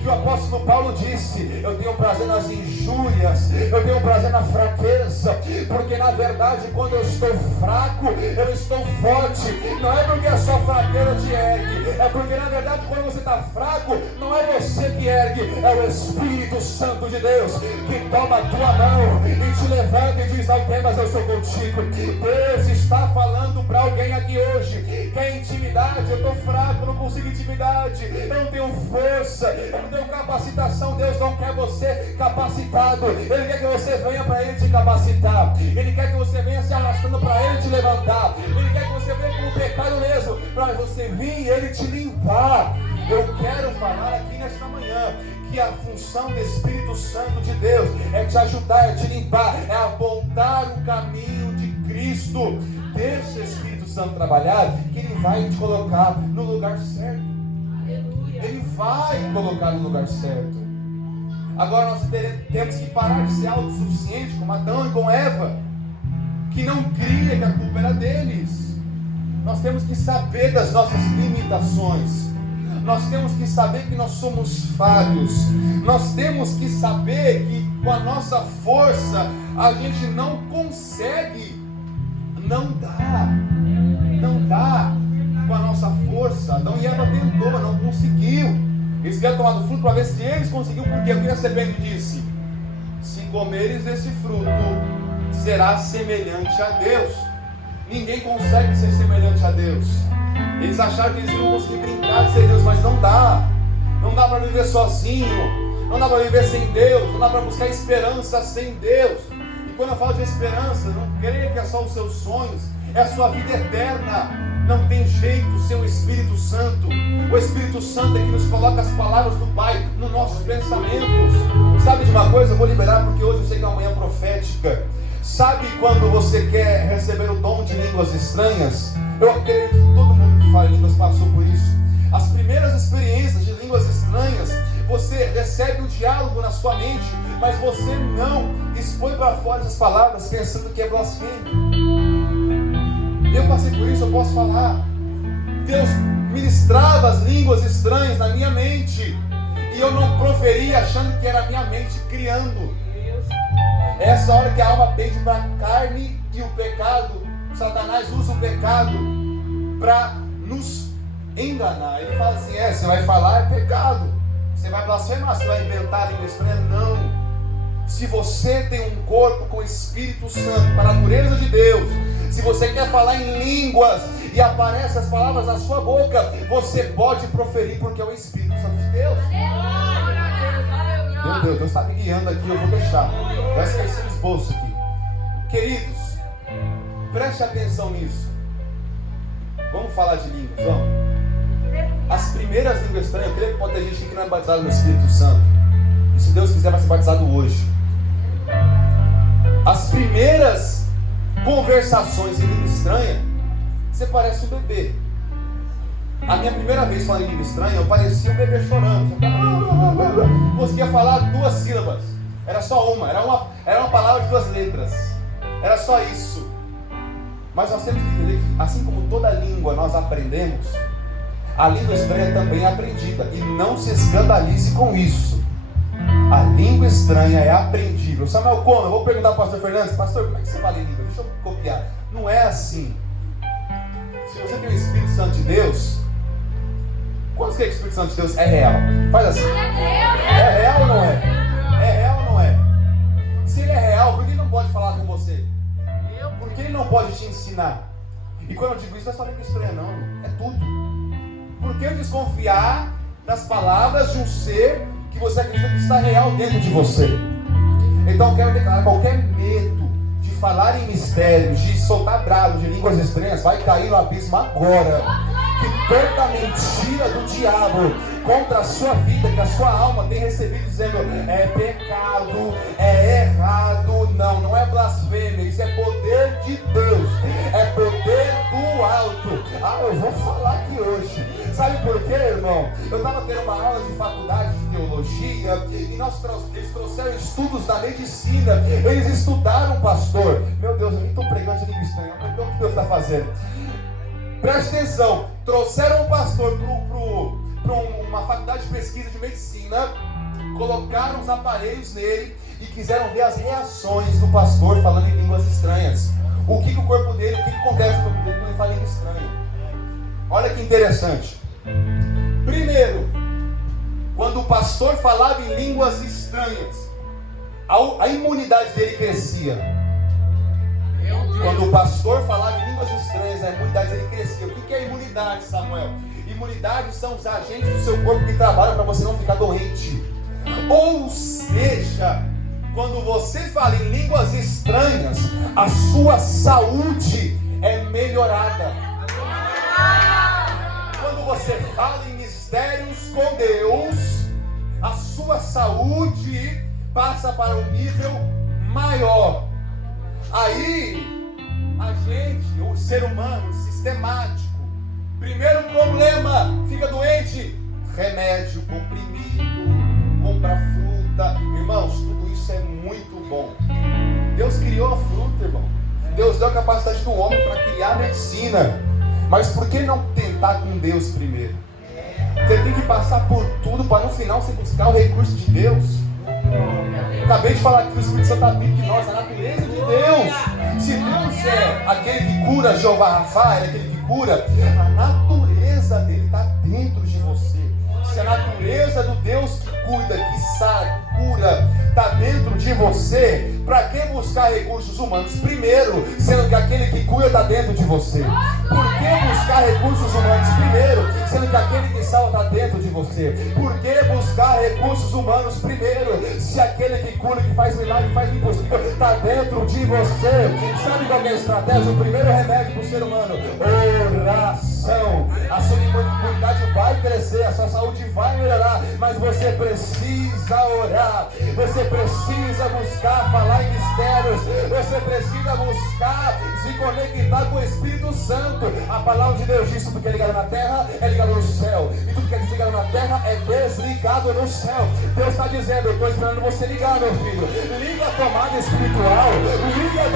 que o apóstolo Paulo disse, eu tenho prazer nas injúrias, eu tenho prazer na fraqueza, porque na verdade quando eu estou fraco, eu estou forte. Não é porque a sua fraqueza te ergue, é porque na verdade quando você está fraco, não é você que ergue, é o Espírito Santo de Deus que toma a tua mão e te levanta e diz, não tem, mas eu sou contigo. Deus está falando para alguém aqui hoje, quer intimidade? Eu estou fraco, eu não consigo intimidade, eu não tenho força, eu não tenho capacitação. Deus não quer você capacitado, Ele quer que você venha para Ele te capacitar, Ele quer que você venha se arrastando para Ele te levantar, Ele quer que você venha com o pecado mesmo, para você vir e Ele te limpar. Eu quero falar aqui nesta manhã que a função do Espírito Santo de Deus é te ajudar, é te limpar, é apontar o caminho de Cristo. Deixa o Espírito Santo trabalhar, que Ele vai te colocar no lugar certo. Ele vai colocar no lugar certo. Agora nós temos que parar de ser autossuficiente, como Adão e com Eva, que não cria que a culpa era deles. Nós temos que saber das nossas limitações. Nós temos que saber que nós somos falhos. Nós temos que saber que com a nossa força a gente não consegue. Não dá com a nossa força. Adão e Eva tentou, mas não conseguiu. Eles queriam tomar do fruto para ver se eles conseguiam, porque o que a serpente disse? Se comeres esse fruto, será semelhante a Deus. Ninguém consegue ser semelhante a Deus. Eles acharam que eles não conseguiam brincar de ser Deus, mas não dá. Não dá para viver sozinho, não dá para viver sem Deus, não dá para buscar esperança sem Deus. E quando eu falo de esperança, não creia que é só os seus sonhos, é a sua vida eterna. Não tem jeito sem o Espírito Santo. O Espírito Santo é que nos coloca as palavras do Pai nos nossos pensamentos. Sabe de uma coisa? Eu vou liberar porque hoje eu sei que é uma manhã profética. Sabe quando você quer receber o dom de línguas estranhas? Eu acredito que todo mundo que fala línguas passou por isso. As primeiras experiências de línguas estranhas, você recebe um diálogo na sua mente, mas você não expõe para fora essas palavras pensando que é blasfêmia. Eu passei por isso, eu posso falar. Deus ministrava as línguas estranhas na minha mente, e eu não proferia achando que era a minha mente criando. É essa hora que a alma pende para a carne e o pecado. Satanás usa o pecado para nos enganar. Ele fala assim, você vai falar é pecado, você vai blasfemar, você vai inventar a língua estranha. Não. Se você tem um corpo com o Espírito Santo, para a natureza de Deus, se você quer falar em línguas e aparecem as palavras na sua boca, você pode proferir, porque é o Espírito Santo de Deus. Meu Deus, Deus está me guiando aqui, eu vou deixar. Vai esquecer o esboço aqui. Queridos, preste atenção nisso. Vamos falar de línguas, vamos. As primeiras línguas estranhas, eu creio que pode ter gente que não é batizada no Espírito Santo. E se Deus quiser vai ser batizado hoje. As primeiras conversações em língua estranha, você parece um bebê. A minha primeira vez falando em língua estranha, eu parecia um bebê chorando. Conseguia falar 2 sílabas. Era só uma. Era uma palavra de 2 letras. Era só isso. Mas nós temos que entender que, assim como toda língua nós aprendemos, a língua estranha também é aprendida. E não se escandalize com isso. A língua estranha é aprendível. Samuel, como? Eu vou perguntar para o pastor Fernandes. Pastor, como é que você fala em língua? Deixa eu copiar. Não é assim. Se você tem o Espírito Santo de Deus, quantos que o Espírito Santo de Deus é real? Faz assim. É real ou não é? É real ou não é? Se ele é real, por que não pode falar com você? ensinar. E quando eu digo isso, não é só língua estranha, não, é tudo. Por que desconfiar das palavras de um ser que você acredita que está real dentro de você? Então eu quero declarar: qualquer medo de falar em mistérios, de soltar brados de línguas estranhas, vai cair no abismo agora. Que toda mentira do diabo contra a sua vida, que a sua alma tem recebido, dizendo é pecado, é errado, não é blasfêmia, isso é poder de Deus, é poder do alto. Eu vou falar aqui hoje. Sabe por quê, irmão? Eu estava tendo uma aula de faculdade de teologia e eles trouxeram estudos da medicina. Eles estudaram, pastor. Meu Deus, eu nem estou pregando de língua estranha, mas então o que Deus está fazendo? Preste atenção, trouxeram um pastor para uma faculdade de pesquisa de medicina, colocaram os aparelhos nele e quiseram ver as reações do pastor falando em línguas estranhas. O que o corpo dele, o que acontece no corpo dele quando ele fala em língua estranha. Olha que interessante. Primeiro, quando o pastor falava em línguas estranhas, a imunidade dele crescia. Quando o pastor falava em línguas estranhas, a imunidade dele crescia. O que é imunidade, Samuel? Imunidade são os agentes do seu corpo que trabalham para você não ficar doente. Ou seja, quando você fala em línguas estranhas, a sua saúde é melhorada. Quando você fala em mistérios com Deus, a sua saúde passa para um nível maior. Aí, a gente, o ser humano, sistemático, primeiro problema, fica doente, remédio, comprimido, compra fruta. Irmãos, tudo isso é muito bom. Deus criou a fruta, irmão. Deus deu a capacidade do homem para criar a medicina. Mas por que não tentar com Deus primeiro? Você tem que passar por tudo para no final você buscar o recurso de Deus. Acabei de falar que o Espírito Santo habita em nós, a natureza de Deus. Se Deus é aquele que cura, Jeová Rafa, é aquele que cura, a natureza dele está dentro de você. Se a natureza do Deus que cuida, que sabe, cura, está dentro de você, para que buscar recursos humanos primeiro, sendo que aquele que cura está dentro de você? Por que buscar recursos humanos primeiro, sendo que aquele que salva está dentro de você? Por que buscar recursos humanos primeiro, se aquele que cura, que faz milagre, que faz o impossível, está dentro de você? Sabe qual é a estratégia? O primeiro remédio para o ser humano: oração. A sua imunidade vai crescer, a sua saúde vai melhorar, mas você precisa orar, você precisa buscar falar em mistérios, você precisa buscar se conectar com o Espírito Santo. A palavra de Deus diz: tudo que é ligado na terra é ligado no céu, e tudo que é desligado na terra é desligado no céu. Deus está dizendo: eu estou esperando você ligar, meu filho. Liga a tomada espiritual, liga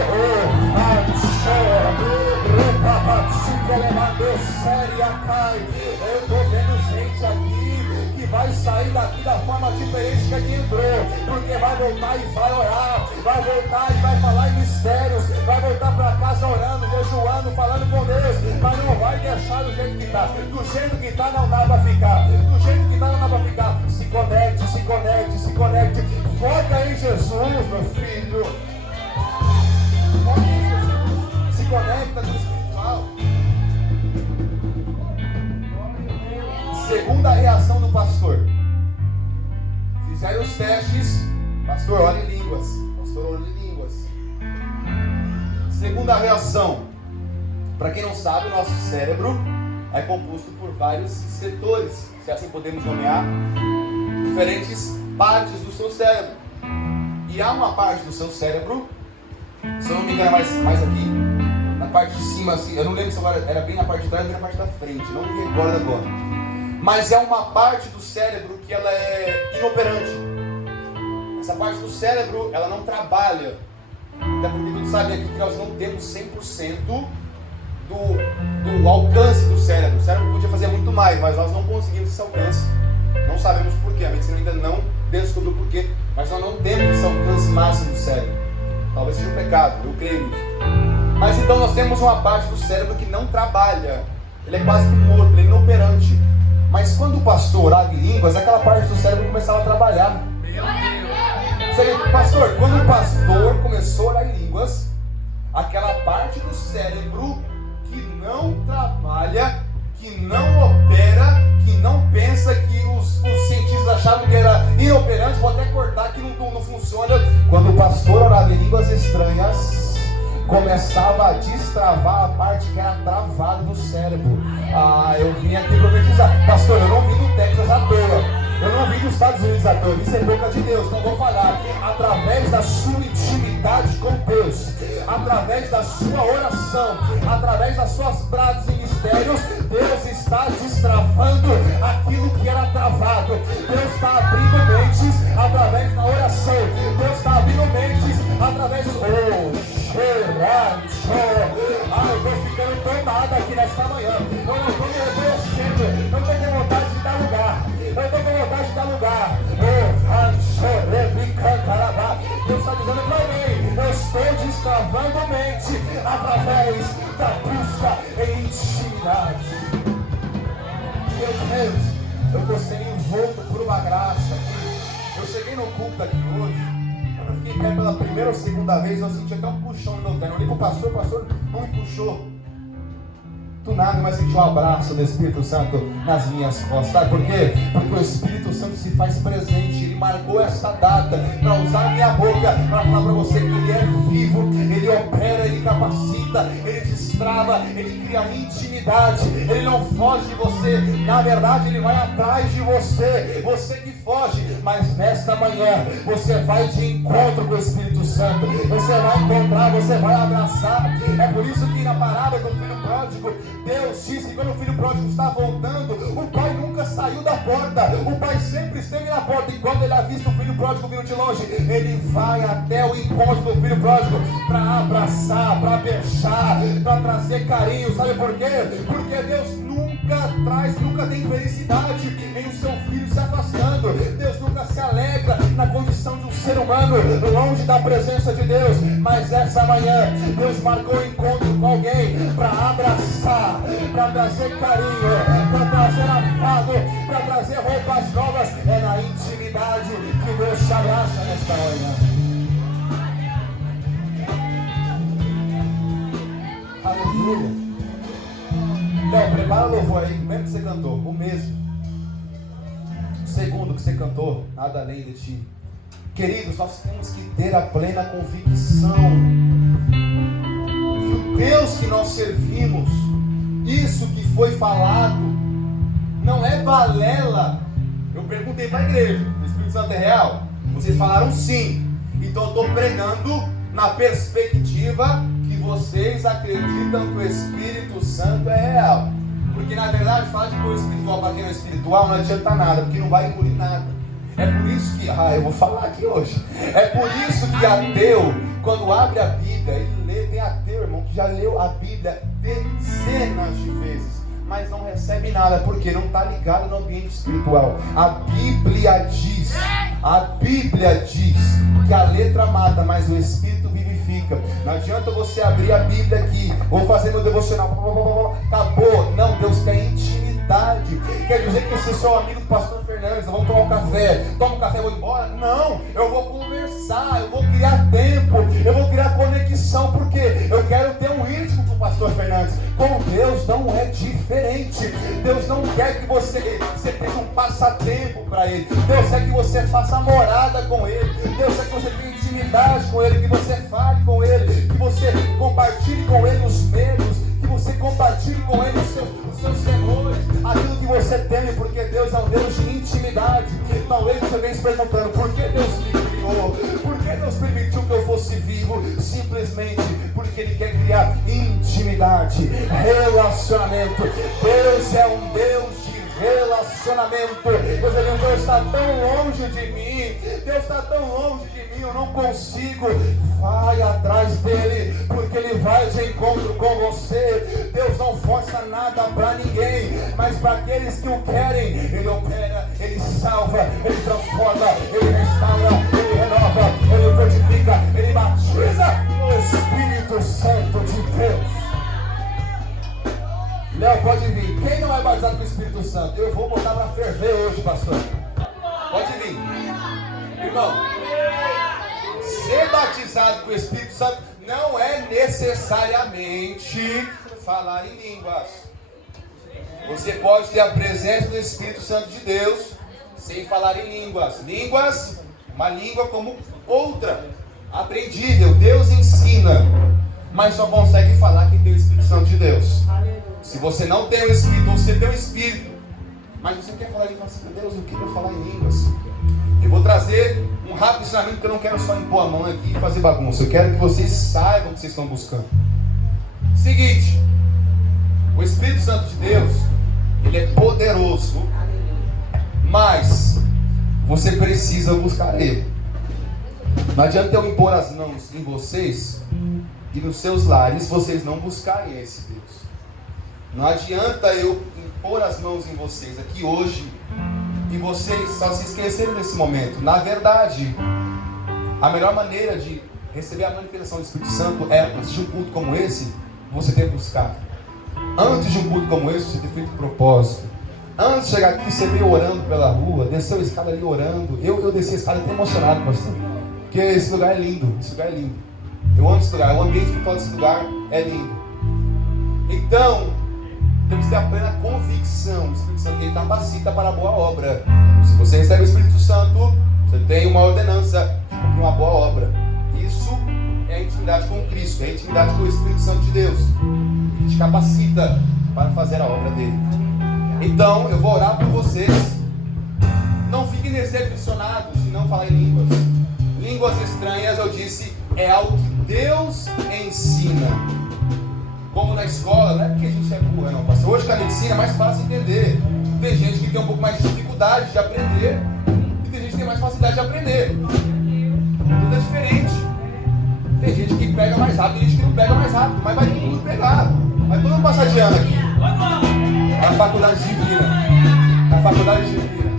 eu estou vendo gente aqui que vai sair daqui da forma diferente que entrou, porque vai voltar e vai orar, vai voltar e vai falar em mistérios, vai voltar para casa orando, jejuando, falando com Deus, mas não vai deixar do jeito que está. Do jeito que está não dá para ficar, do jeito que está não dá para ficar. Se conecte, se conecte, se conecte. Foca em Jesus, meu filho. Foca em Jesus. Se conecta com o espiritual. Segunda reação do pastor: fizeram os testes, pastor, ora em línguas, pastor, ora em línguas. Segunda reação: para quem não sabe, o nosso cérebro é composto por vários setores, se assim podemos nomear, diferentes partes do seu cérebro. E há uma parte do seu cérebro, se eu não me engano é mais aqui, na parte de cima, assim, eu não lembro se agora era bem na parte de trás ou bem na parte da frente, não me recordo agora. Mas é uma parte do cérebro que ela é inoperante. Essa parte do cérebro, ela não trabalha. Até porque todos sabem aqui que nós não temos 100% do alcance do cérebro. O cérebro podia fazer muito mais, mas nós não conseguimos esse alcance. Não sabemos porquê, a medicina ainda não descobriu porquê, mas nós não temos esse alcance máximo do cérebro. Talvez seja um pecado, eu creio nisso. Mas então nós temos uma parte do cérebro que não trabalha. Ele é quase que morto, ele é inoperante. Mas quando o pastor orava em línguas, aquela parte do cérebro começava a trabalhar. Meu Deus. Pastor, quando o pastor começou a orar em línguas, aquela parte do cérebro que não trabalha, que não opera, que não pensa, que os cientistas achavam que era inoperante, vou até cortar, que não funciona. Quando o pastor orava em línguas estranhas, começava a destravar a parte que era travada do cérebro. Eu vim aqui profetizar. Pastor, eu não vim do Texas à toa. Eu não vim dos Estados Unidos à toa. Isso é boca de Deus. Então vou falar. Através da sua intimidade com Deus, através da sua oração, através das suas bradas e mistérios, Deus está destravando aquilo que era travado. Deus está abrindo mentes através da oração. Deus está abrindo mentes através do... eu estou ficando tomado aqui nesta manhã. Eu não estou me reconhecendo. Eu estou com vontade de dar lugar. Eu estou com vontade de dar lugar. Deus está dizendo para mim: eu estou destravando a mente através da busca em intimidade. Meu Deus, eu estou sendo envolto por uma graça aqui. Eu cheguei no culto aqui hoje. Eu fiquei em pé pela primeira ou segunda vez, eu senti até um puxão no meu terno. Eu olhei para o pastor não me puxou. Do nada, mas senti um abraço do Espírito Santo nas minhas costas. Sabe por quê? Porque o Espírito Santo se faz presente. Ele marcou essa data para usar a minha boca para falar para você que Ele é vivo, Ele opera, Ele capacita, Ele destrava, Ele cria intimidade. Ele não foge de você. Na verdade, Ele vai atrás de você. Você que foge, mas nesta manhã você vai de encontro com o Espírito Santo. Você vai encontrar, você vai abraçar. É por isso que na parábola do filho pródigo, Deus diz que quando o filho pródigo está voltando, o pai nunca saiu da porta. O pai sempre esteve na porta. E quando ele avista o filho pródigo vindo de longe, ele vai até o encontro do filho pródigo para abraçar, para beijar, para trazer carinho. Sabe por quê? Porque Deus nunca tem felicidade em o seu filho se afastando. Deus nunca se alegra na condição de um ser humano longe da presença de Deus. Mas essa manhã Deus marcou um encontro com alguém para abraçar, para trazer carinho, para trazer afago, para trazer roupas novas. É na intimidade que Deus te abraça nesta manhã. Aleluia. Léo, prepara o louvor aí, o mesmo que você cantou, o mesmo. O segundo que você cantou, nada além de ti. Queridos, nós temos que ter a plena convicção que o Deus que nós servimos, isso que foi falado, não é balela. Eu perguntei para a igreja: o Espírito Santo é real? Vocês falaram sim. Então eu estou pregando na perspectiva que vocês acreditam que o Espírito Santo é real. Porque na verdade, falar de coisa espiritual para quem não é espiritual não adianta nada, porque não vai engolir nada. É por isso que, eu vou falar aqui hoje. É por isso que ateu, quando abre a Bíblia, ele lê, tem ateu, irmão, que já leu a Bíblia dezenas de vezes, mas não recebe nada, porque não está ligado no ambiente espiritual. A Bíblia diz que a letra mata, mas o Espírito vivifica. Não adianta você abrir a Bíblia aqui, vou fazer meu devocional, acabou. Não, Deus quer intimidade. Quer dizer que se sou amigo do pastor Fernandes, vamos tomar um café, toma um café e vou embora? Não, eu vou conversar, eu vou criar tempo, eu vou criar conexão, porque eu quero ter um íntimo com o pastor Fernandes. Com Deus não é diferente. Deus não quer que você tenha um passatempo para Ele. Deus quer que você faça morada com Ele. Deus quer que você tenha intimidade com Ele, que você fale com Ele, que você compartilhe com Ele os medos, que você compartilhe com Ele os seus temores, aquilo que você teme, porque Deus é um Deus de intimidade. Talvez você venha se perguntando: por que Deus me criou? Por que Deus permitiu que eu fosse vivo? Simplesmente porque Ele quer criar intimidade, relacionamento. Deus é um Deus de relacionamento. Deus está tão longe de mim, Deus está tão longe de mim, eu não consigo. Vai atrás dele, porque ele vai de encontro com você. Deus não força nada para ninguém, mas para aqueles que o querem, ele opera, ele salva, ele transforma, ele restaura, ele renova, ele fortifica, ele batiza no Espírito Santo de Deus. Léo, pode vir. Quem não é batizado com o Espírito Santo? Eu vou botar para ferver hoje, pastor. Pode vir. Irmão, ser batizado com o Espírito Santo não é necessariamente falar em línguas. Você pode ter a presença do Espírito Santo de Deus sem falar em línguas. Línguas, uma língua como outra, aprendível. Deus ensina, mas só consegue falar quem tem o Espírito Santo de Deus. Se você não tem o Espírito, você tem o Espírito, mas você quer falar em línguas, Deus, eu quero falar em línguas. Eu vou trazer um rápido ensinamento, porque eu não quero só impor a mão aqui e fazer bagunça. Eu quero que vocês saibam o que vocês estão buscando. Seguinte, o Espírito Santo de Deus, ele é poderoso, mas você precisa buscar ele. Não adianta eu impor as mãos em vocês e nos seus lares vocês não buscarem esse Deus. Não adianta eu impor as mãos em vocês aqui hoje e vocês só se esqueceram nesse momento. Na verdade, a melhor maneira de receber a manifestação do Espírito Santo é, antes de um culto como esse, você ter buscado. Antes de um culto como esse, você ter feito propósito. Antes de chegar aqui, você veio orando pela rua, desceu a escada ali orando. Eu desci a escada até emocionado, pastor, porque esse lugar é lindo, esse lugar é lindo. Eu amo esse lugar, o ambiente espiritual desse lugar é lindo. Então, temos que ter a plena convicção. O Espírito Santo ele capacita para a boa obra. Se você recebe o Espírito Santo, você tem uma ordenança de cumprir uma boa obra. Isso é a intimidade com Cristo, é a intimidade com o Espírito Santo de Deus. Ele te capacita para fazer a obra dele. Então, eu vou orar por vocês. Não fiquem decepcionados se não falar em línguas. Línguas estranhas, eu disse, é algo que Deus ensina. Como na escola, não é porque a gente é burro, não, pastor. Hoje com a medicina é mais fácil entender. Tem gente que tem um pouco mais de dificuldade de aprender e tem gente que tem mais facilidade de aprender. Tudo é diferente. Tem gente que pega mais rápido e gente que não pega mais rápido, mas vai todo mundo pegar. Vai todo mundo passar de ano aqui. Na faculdade divina. Na faculdade divina.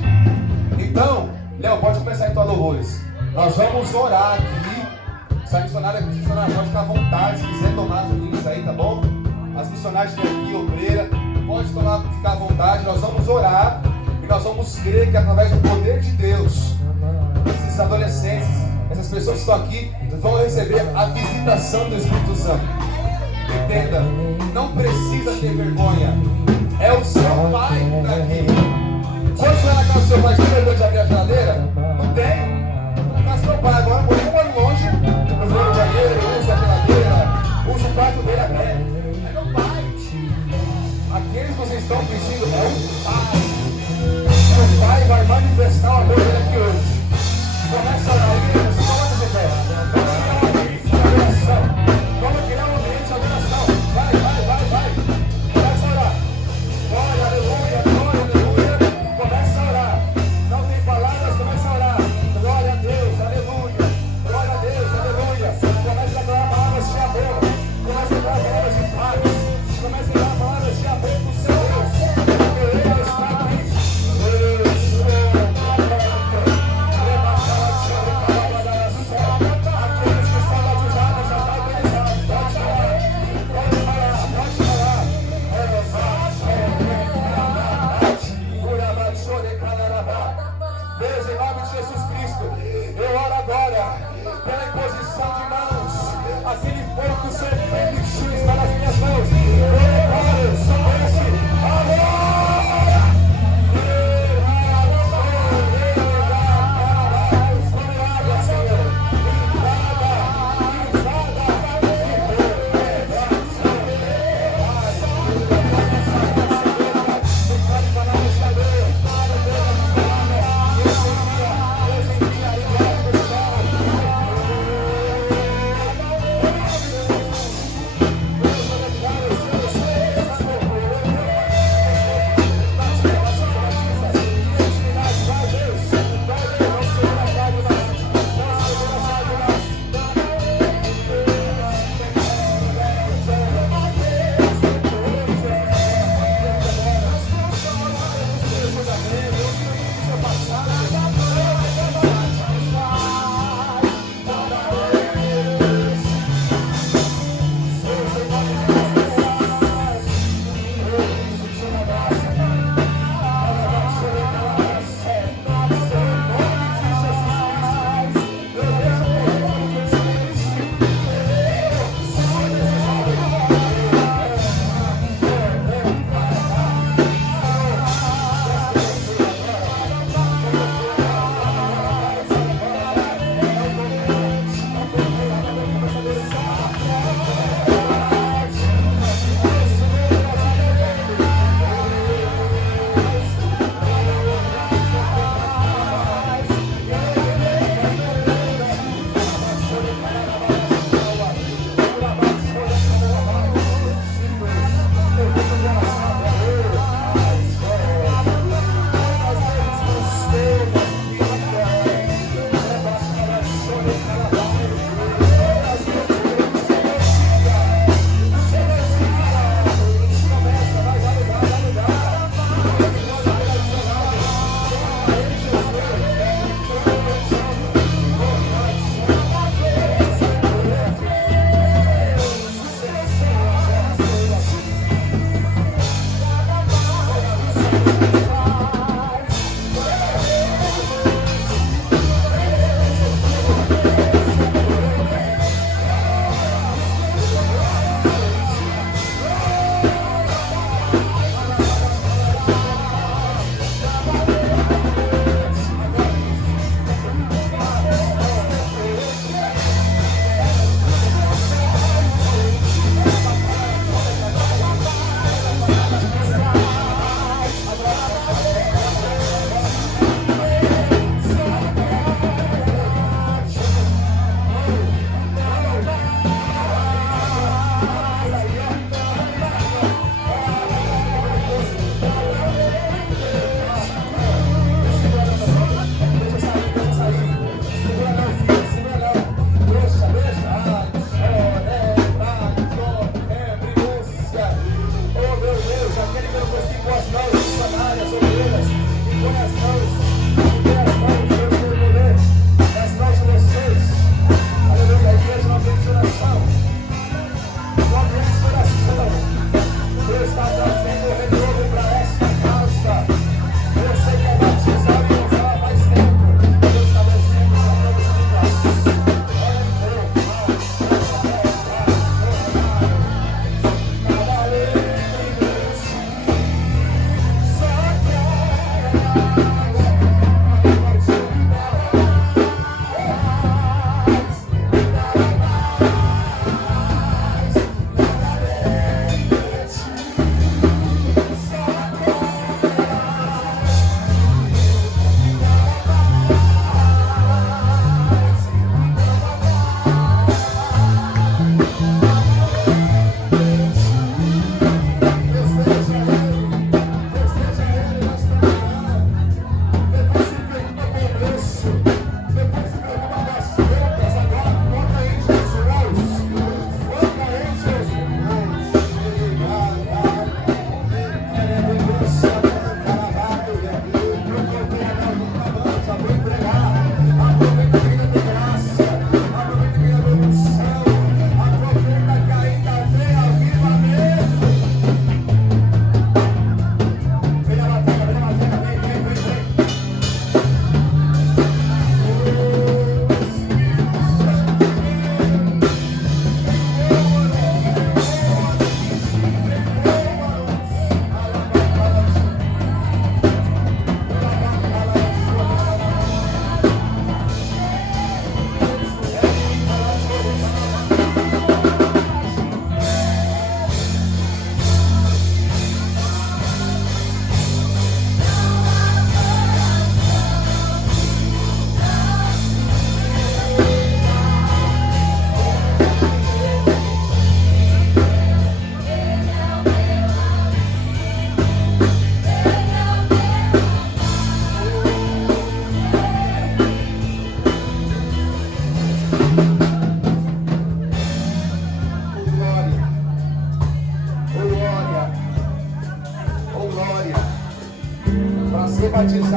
Então, Léo, pode começar em tua louvores. Nós vamos orar aqui. Se a missionária pode ficar à vontade, se quiser tomar as línguas aí, tá bom? As missionárias vêm aqui, obreira, pode ficar à vontade. Nós vamos orar e nós vamos crer que através do poder de Deus, esses adolescentes, essas pessoas que estão aqui, vão receber a visitação do Espírito Santo. Entenda, não precisa ter vergonha. É o seu pai que está aqui. Quando você vai na casa do seu pai, você tem vergonha de abrir a geladeira? Não tem. Na casa do meu pai, agora morei um ano longe. Eu vou no banheiro, eu uso a geladeira, uso o quarto dele até. É meu pai. Aqueles que vocês estão pedindo é o pai. O pai vai manifestar o amor dele aqui hoje. Começa a orar, igreja, se coloca de pé. Vamos criar um ambiente de adoração. Vai. Começa a orar. Glória, aleluia. Começa a orar. Não tem palavras, começa a orar.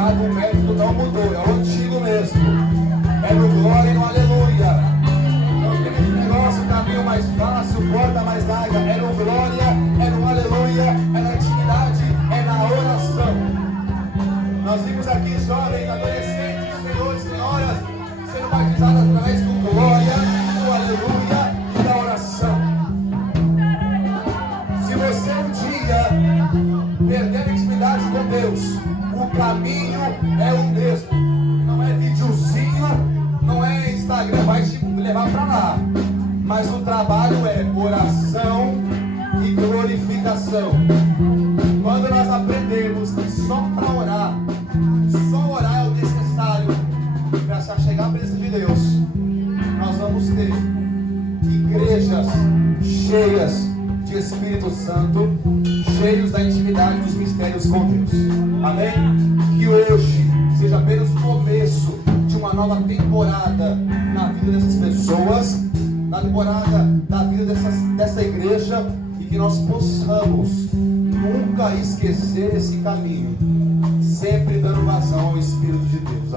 passado o método não mudou, é o antigo mesmo. É no glória e no aleluia. Não tem esse negócio, caminho mais fácil, porta mais larga. É no glória, é no aleluia, é na intimidade, é na oração. Nós vimos aqui jovens, adolescentes, senhores, senhoras, sendo batizados através do glória, do aleluia e da oração. Se você um dia perder a intimidade com Deus, o caminho é o mesmo. Não é videozinho, não é Instagram, vai te levar para lá. Mas o trabalho é oração e glorificação. Quando nós aprendemos que só para orar, só orar é o necessário para chegar à presença de Deus, nós vamos ter igrejas cheias de Espírito Santo, cheios da intimidade dos mistérios com Deus. Amém? Que hoje seja apenas o começo de uma nova temporada na vida dessas pessoas, na temporada da vida dessa igreja, e que nós possamos nunca esquecer esse caminho, sempre dando vazão ao Espírito de Deus.